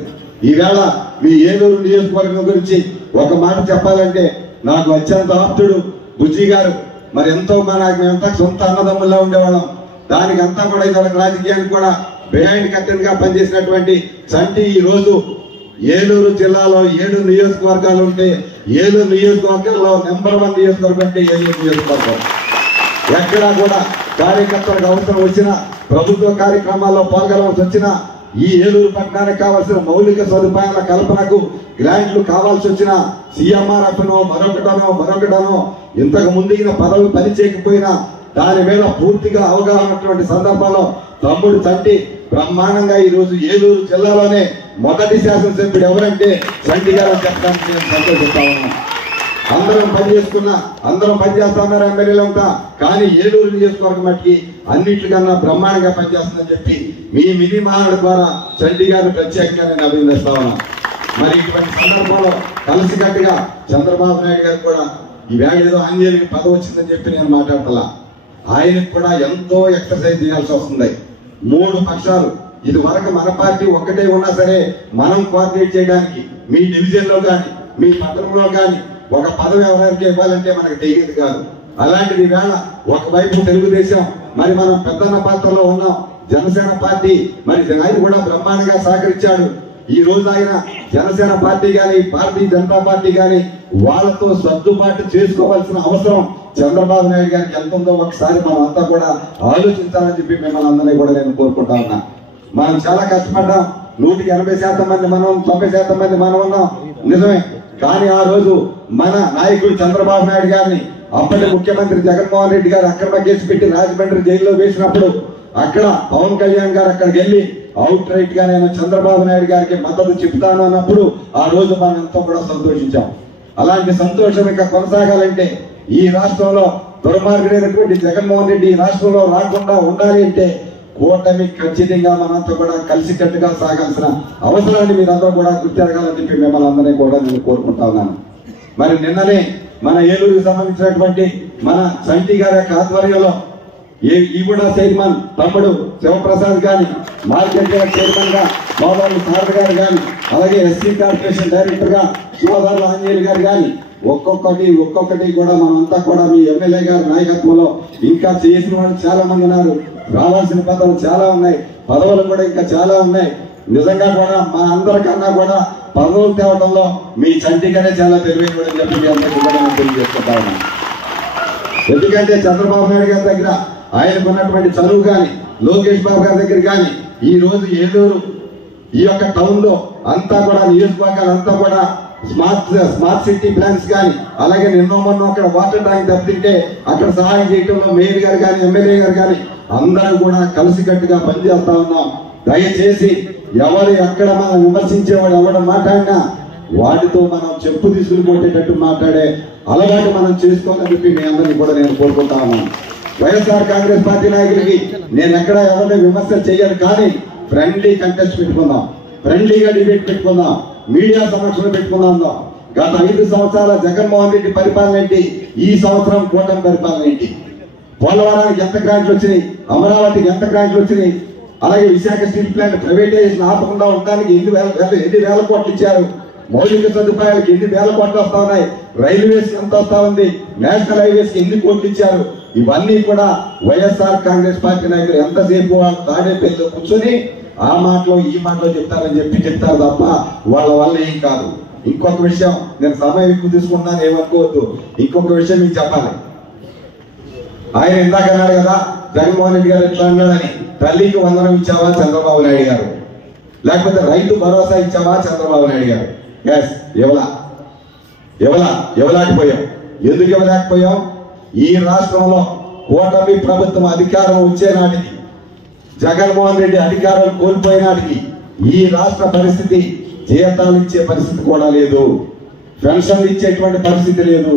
ఈవేళ మీ ఏలూరు నియోజకవర్గం గురించి ఒక మాట చెప్పాలంటే నాకు అత్యంత ఆప్తుడు బుజ్జి గారు. మరి ఎంతో మేమంతా సొంత అన్నదమ్ముల్లా ఉండేవాళ్ళం. దానికి అంతా కూడా ఇదొక రాజకీయానికి కూడా బిహైండ్ కర్టెన్ గా పనిచేసినటువంటి చంటి ఈ రోజు ఏలూరు జిల్లాలో 7 నియోజకవర్గాలు ఉంటే ఏలూరు నియోజకవర్గాల్లో నెంబర్ 1 నియోజకవర్గం అంటే ఏలూరు నియోజకవర్గం. ఎక్కడా కూడా కార్యకర్తలకు అవసరం వచ్చినా ప్రభుత్వ కార్యక్రమాల్లో పాల్గొనవలసి వచ్చినా ఈ ఏలూరు పట్టణానికి కావాల్సిన మౌలిక సదుపాయాల కల్పనకు గ్రాంట్లు కావాల్సి వచ్చిన సిఎంఆర్ఎఫ్ మరొకటనో ఇంతకు ముందు ఈయన పదవి పని చేయకపోయినా దాని మీద పూర్తిగా అవగాహన ఉన్నటువంటి సందర్భంలో తమ్ముడు చంటి బ్రహ్మాండంగా ఈ రోజు ఏలూరు జిల్లాలోనే మొదటి శాసనసభ్యుడు ఎవరంటే చంటి గారు అని చెప్పడానికి నేను సంతోషిస్తా ఉన్నాను. అందరం పనిచేస్తా ఉన్నారు ఎమ్మెల్యేలంతా, కానీ ఏలూరు నియోజకవర్గం మట్టికి అన్నింటికన్నా బ్రహ్మాండంగా పనిచేస్తుందని చెప్పి మీ మినీ మహానాడు ద్వారా చంటి గారిని ప్రత్యేకంగా నేను అభినందిస్తా ఉన్నాను. మరి ఇటువంటి సందర్భంలో కలిసికట్టుగా చంద్రబాబు నాయుడు గారు కూడా ఈవేళ ఏదో ఆంజనేయులకి పదవి వచ్చిందని చెప్పి నేను మాట్లాడతలా, ఆయనకు కూడా ఎంతో ఎక్సర్సైజ్ చేయాల్సి వస్తుంది. 3 పక్షాలు ఇది వరకు మన పార్టీ ఒక్కటే ఉన్నా సరే మనం కోఆర్డినేట్ చేయడానికి మీ డివిజన్ లో కానీ మీ పట్టణంలో కానీ ఒక పదవి ఎవరికి ఇవ్వాలంటే మనకు తెలియదు కాదు. అలాంటిది వేళ ఒకవైపు తెలుగుదేశం మరి మనం పెద్దన్న పాత్రలో ఉన్నాం, జనసేన పార్టీ మరి ఆయన కూడా బ్రహ్మాండంగా సహకరించాడు. ఈ రోజు ఆయన జనసేన పార్టీ కానీ భారతీయ జనతా పార్టీ కానీ వాళ్ళతో సర్దుబాటు చేసుకోవాల్సిన అవసరం చంద్రబాబు నాయుడు గారికి ఎంత ఉందో ఒకసారి మనం అంతా కూడా ఆలోచించాలని చెప్పి మిమ్మల్ని అందరినీ కూడా నేను కోరుకుంటా ఉన్నా. మనం చాలా కష్టపడ్డాం, 180% మంది మనం 90% మంది మనం ఉన్నాం నిజమే. కానీ ఆ రోజు మన నాయకుడు చంద్రబాబు నాయుడు గారిని అప్పటి ముఖ్యమంత్రి జగన్మోహన్ రెడ్డి గారు అక్రమ కేసు పెట్టి రాజమండ్రి జైల్లో వేసినప్పుడు అక్కడ పవన్ కళ్యాణ్ గారు అక్కడికి వెళ్ళి అవుట్ రైట్ గా నేను చంద్రబాబు నాయుడు గారికి మద్దతు చెప్తాను అన్నప్పుడు ఆ రోజు మనం ఎంతో కూడా సంతోషించాం. అలాంటి సంతోషం ఇంకా కొనసాగాలంటే ఈ రాష్ట్రంలో దుర్మార్గుడైనటువంటి జగన్మోహన్ రెడ్డి ఈ రాష్ట్రంలో రాకుండా ఉండాలి అంటే కూటమి ఖచ్చితంగా మనంతా కూడా కలిసికట్టుగా సాగాల్సిన అవసరాన్ని మీరందరూ కూడా గుర్తిరగాలని చెప్పి మిమ్మల్ని అందరినీ కూడా నేను కోరుకుంటా ఉన్నాను. మరి నిన్ననే మన ఏలూరుకి సంబంధించినటువంటి మన చంటి గారి యొక్క ఆధ్వర్యంలో ఈగూడ చైర్మన్ తమ్ముడు శివప్రసాద్ గాని, మార్కెట్ చైర్మన్ గా సోదరులు సారథి గారు గాని, అలాగే ఎస్సీ కార్పొరేషన్ డైరెక్టర్ గా సోదరులు ఆంజనేయులు గారు గాని ఒక్కొక్కటి కూడా మనంతా కూడా మీ ఎమ్మెల్యే గారి నాయకత్వంలో ఇంకా చేసిన వాళ్ళు చాలా మంది ఉన్నారు. రావాల్సిన పదవులు చాలా ఉన్నాయి, పదవులు కూడా ఇంకా చాలా ఉన్నాయి. నిజంగా కూడా మా అందరికన్నా కూడా పదవులు తేవడంలో మీ చంటిగానే చాలా తెలివైన చెప్పి మీ అందరికీ కూడా నేను తెలియజేసుకుంటా ఉన్నాను. ఎందుకంటే చంద్రబాబు నాయుడు గారి దగ్గర ఆయనకున్నటువంటి చదువు కానీ, లోకేష్ బాబు గారి దగ్గర కానీ, ఈ రోజు ఏలూరు ఈ యొక్క టౌన్ లో అంతా కూడా నియోజకవర్గాలంతా కూడా స్మార్ట్ సిటీ ప్లాన్స్ కానీ, అలాగే నిన్నో మొన్న అక్కడ వాటర్ ట్యాంక్ దెబ్బతింటే అక్కడ సహాయం చేయడంలో మేయర్ గారు కానీ, ఎమ్మెల్యే గారు కానీ అందరూ కూడా కలిసికట్టుగా పనిచేస్తా ఉన్నాం. దయచేసి ఎవరు ఎక్కడ మనం విమర్శించేవాడు ఎవరు మాట్లాడినా వాటితో మనం చెప్పు తీసుకుని కొట్టేటట్టు మాట్లాడే అలవాటు మనం చేసుకోవాలని చెప్పి మీ అందరినీ కూడా నేను కోరుకుంటా ఉన్నాను. వైఎస్ఆర్ కాంగ్రెస్ పార్టీ నాయకులకి నేను ఎక్కడ ఎవరిని విమర్శ చేయను, కానీ ఫ్రెండ్లీ కంటెస్ట్ పెట్టుకుందాం, ఫ్రెండ్లీగా డిబేట్ పెట్టుకుందాం, మీడియా సమక్షంలో పెట్టుకుందాం. గత 5 సంవత్సరాల జగన్మోహన్ రెడ్డి పరిపాలన ఏంటి, ఈ సంవత్సరం కూటమి పరిపాలన ఏంటి, పోలవరానికి ఎంత గ్రాంట్లు వచ్చినాయి, అమరావతికి ఎంత గ్రాంట్లు వచ్చినాయి, అలాగే విశాఖ స్టీల్ ప్లాంట్ ప్రైవేటైజేషన్ ఆపకుండా ఉండడానికి ఎన్ని వేల కోట్లు ఇచ్చారు, మౌలిక సదుపాయాలకు ఎన్ని వేల కోట్లు వస్తా ఉన్నాయి, రైల్వేస్ ఎంత వస్తా ఉంది, నేషనల్ హైవేస్ కి ఎన్ని కోట్లు ఇచ్చారు. ఇవన్నీ కూడా వైఎస్ఆర్ కాంగ్రెస్ పార్టీ నాయకులు ఎంతసేపు తాడేపల్లిలో కూర్చొని ఆ మాటలో ఈ మాటలో చెప్తారు తప్ప వాళ్ళ వల్ల ఏం కాదు. ఇంకొక విషయం, నేను సమయం ఎక్కువ తీసుకుంటున్నాను ఏమనుకోవద్దు, ఇంకొక విషయం మీకు చెప్పాలి. ఆయన ఇందాక అన్నాడు కదా జగన్మోహన్ రెడ్డి గారు ఎట్లా అన్నాడని, తల్లికి వందనం ఇచ్చావా చంద్రబాబు నాయుడు గారు, లేకపోతే రైతు భరోసా ఇచ్చావా చంద్రబాబు నాయుడు గారు? ఎస్, ఇవ్వలేకపోయాం. ఎందుకు ఇవ్వలేకపోయాం? ఈ రాష్ట్రంలో కూటమి ప్రభుత్వం అధికారం వచ్చే నాటికి, జగన్మోహన్ రెడ్డి అధికారం కోల్పోయే నాటికి ఈ రాష్ట్ర పరిస్థితి జీతాలు ఇచ్చే పరిస్థితి కూడా లేదు, పెన్షన్లు ఇచ్చేటువంటి పరిస్థితి లేదు.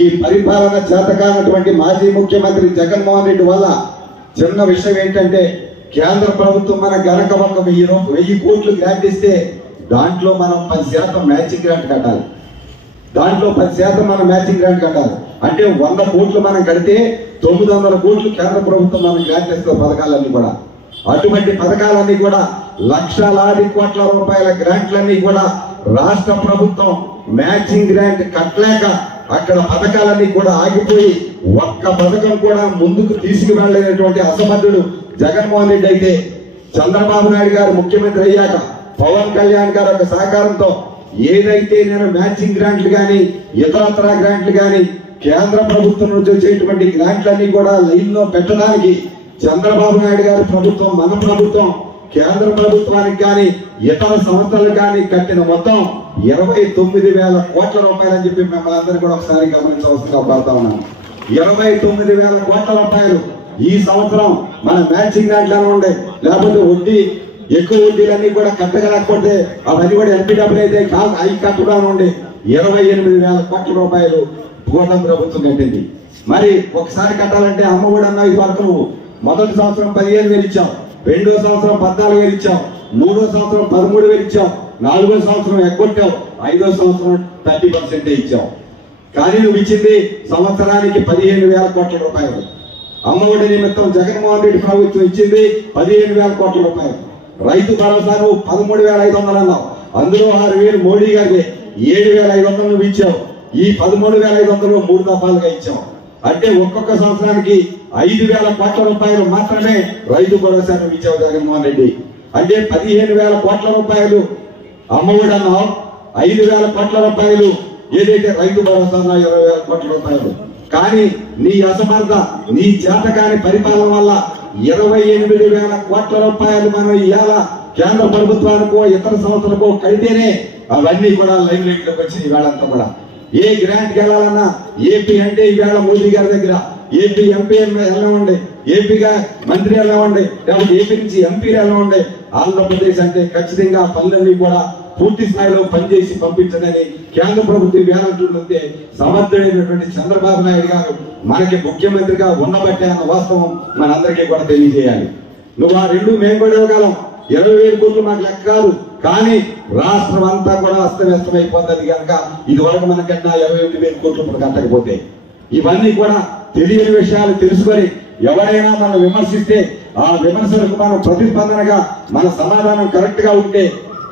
ఈ పరిపాలన చేతకానటువంటి మాజీ ముఖ్యమంత్రి జగన్మోహన్ రెడ్డి వల్ల చిన్న విషయం ఏంటంటే, కేంద్ర ప్రభుత్వం మన గనక ఒక 1000 కోట్లు గ్రాంట్ ఇస్తే దాంట్లో మనం 10% మ్యాచింగ్ గ్రాంట్ కట్టాలి. దాంట్లో 10% మనం మ్యాచింగ్ గ్రాంట్ కట్టాలి. అంటే 100 కోట్లు మనం కడితే 900 కోట్లు కేంద్ర ప్రభుత్వం మనం గ్రాంట్ ఇస్తుంది పథకాలన్నీ కూడా. అటువంటి పథకాలన్నీ కూడా లక్షలాది కోట్ల రూపాయల గ్రాంట్లన్నీ కూడా రాష్ట్ర ప్రభుత్వం మ్యాచింగ్ గ్రాంట్ కట్టలేక అక్కడ పథకాలన్నీ కూడా ఆగిపోయి ఒక్క పథకం కూడా ముందుకు తీసుకువెళ్ళలేనటువంటి అసమర్థుడు జగన్మోహన్ రెడ్డి అయితే, చంద్రబాబు నాయుడు గారు ముఖ్యమంత్రి అయ్యాక పవన్ కళ్యాణ్ గారు యొక్క సహకారంతో ఏదైతే నేను మ్యాచింగ్ గ్రాంట్లు కానీ, ఇతరత్ర గ్రాంట్లు కానీ, కేంద్ర ప్రభుత్వం నుంచి వచ్చేటువంటి గ్రాంట్లన్నీ కూడా లైన్ లో పెట్టడానికి చంద్రబాబు నాయుడు గారి ప్రభుత్వం, మన ప్రభుత్వం కేంద్ర ప్రభుత్వానికి కానీ ఇతర సంస్థలకు కానీ కట్టిన మొత్తం 29,000 కోట్ల రూపాయలు అని చెప్పి మిమ్మల్ని అందరూ కూడా ఒకసారి గమనించవలసిందిగా కోరుతా ఉన్నాను. 29,000 కోట్ల రూపాయలు ఈ సంవత్సరం మన మ్యాచింగ్ గ్రాంట్లు ఉండే, లేకపోతే వడ్డీ ఎక్కువ వడ్డీలన్నీ కూడా కట్టగలేకపోతే అవన్నీ కూడా ఎన్పీడబ్ల్యూ అయితే అవి కట్టడా ఉండే 28,000 కోట్ల రూపాయలు కూటమి ప్రభుత్వం కట్టింది. మరి ఒకసారి కట్టాలంటే అమ్మ కూడా అన్నావు ఈ వరకు నువ్వు మొదటి సంవత్సరం 15,000 ఇచ్చావు, రెండో సంవత్సరం 14,000 ఇచ్చావు, మూడో సంవత్సరం 13,000 ఇచ్చావు, నాలుగో సంవత్సరం ఎగ్గొట్టావు, ఐదో సంవత్సరం 30% ఇచ్చావు. కానీ నువ్వు ఇచ్చింది సంవత్సరానికి 15,000 కోట్ల రూపాయలు. అమ్మఒడి నిమిత్తం జగన్మోహన్ రెడ్డి ప్రభుత్వం ఇచ్చింది 15,000 కోట్ల రూపాయలు. రైతు భరోసా నువ్వు 13,500 అన్నావు, అందులో 6,000 మోడీ గారికి, 7,500 నువ్వు ఇచ్చావు. ఈ 13,500 3 దఫాలుగా ఇచ్చావు. అంటే ఒక్కొక్క సంవత్సరానికి 5,000 కోట్ల రూపాయలు మాత్రమే రైతు భరోసా నువ్వు ఇచ్చావు జగన్మోహన్ రెడ్డి. అంటే 15,000 కోట్ల రూపాయలు అమ్మఒడి అన్నావు, 5,000 కోట్ల రూపాయలు ఏదైతే రైతు భరోసా 20,000 కోట్ల రూపాయలు. కానీ నీ అసమర్థ, నీ చేతకాని పరిపాలన వల్ల 28,000 కోట్ల రూపాయలు మనం ఇవాళ కేంద్ర ప్రభుత్వానికో ఇతర సంస్థలకో కడితేనే అవన్నీ కూడా లైవ్ లైట్ లోకి వచ్చింది. ఇవాళంతా కూడా ఏ గ్రాంట్కి వెళ్ళాలన్నా ఏపీ అంటే ఈవేళ మోదీ గారి దగ్గర ఏపీ ఎంపీ వెళ్ళవండి, ఏపీగా మంత్రి వెళ్ళవండి, లేకపోతే ఏపీ నుంచి ఎంపీలు వెళ్ళవండి. ఆంధ్రప్రదేశ్ అంటే ఖచ్చితంగా పనులన్నీ కూడా పూర్తి స్థాయిలో పనిచేసి పంపించడని కేంద్ర ప్రభుత్వం వేలంటుంటే సమర్థుడైనటువంటి చంద్రబాబు నాయుడు గారు మనకి ముఖ్యమంత్రిగా ఉండబట్టే అన్న వాస్తవం మనందరికీ కూడా తెలియజేయాలి. నువ్వు ఆ రెండు మేము కూడా ఇవ్వగలం, 20,000 కోట్లు మాకు లెక్క కాదు, కానీ రాష్ట్రం అంతా కూడా అస్తవ్యస్తం అయిపోతుంది కనుక ఇది వరకు మనకన్నా 28,000 కోట్లు ఇప్పుడు కట్టకపోతే ఇవన్నీ కూడా తెలియని విషయాలు తెలుసుకొని ఎవరైనా మనం విమర్శిస్తే ఆ విమర్శలకు మనం ప్రతిస్పందనగా మన సమాధానం కరెక్ట్ గా ఉంటే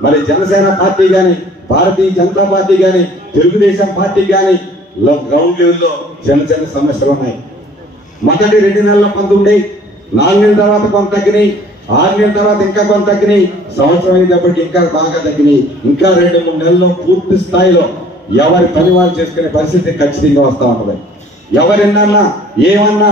మరి జనసేన పార్టీ గాని, భారతీయ జనతా పార్టీ గాని, తెలుగుదేశం పార్టీ గాని గ్రౌండ్ లెవెల్లో చిన్న చిన్న సమస్యలు ఉన్నాయి. మొదటి 2 నెలల కొంత ఉండేవి, 4 నెలల తర్వాత కొంత తగ్గినాయి, 6 నెలల తర్వాత ఇంకా కొంత తగ్గినాయి, సంవత్సరం అయినప్పటికీ ఇంకా బాగా తగ్గినాయి. ఇంకా 2-3 నెలల్లో పూర్తి స్థాయిలో ఎవరి పని వాళ్ళు చేసుకునే పరిస్థితి ఖచ్చితంగా వస్తా ఉంటది. ఎవరిన్నా ఏమన్నా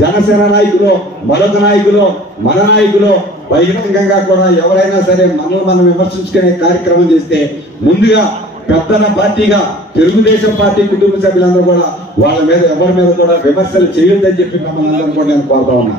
జనసేన నాయకులు, మరొక నాయకులు, మన నాయకులు బహిరంగంగా కూడా ఎవరైనా సరే మనల్ని మనం విమర్శించుకునే కార్యక్రమం చేస్తే ముందుగా పెద్దల పార్టీగా తెలుగుదేశం పార్టీ కుటుంబ సభ్యులందరూ కూడా వాళ్ళ మీద ఎవరి మీద కూడా విమర్శలు చేయొద్దని చెప్పి మమ్మల్ని అందరూ కూడా నేను కోరుతా ఉన్నా.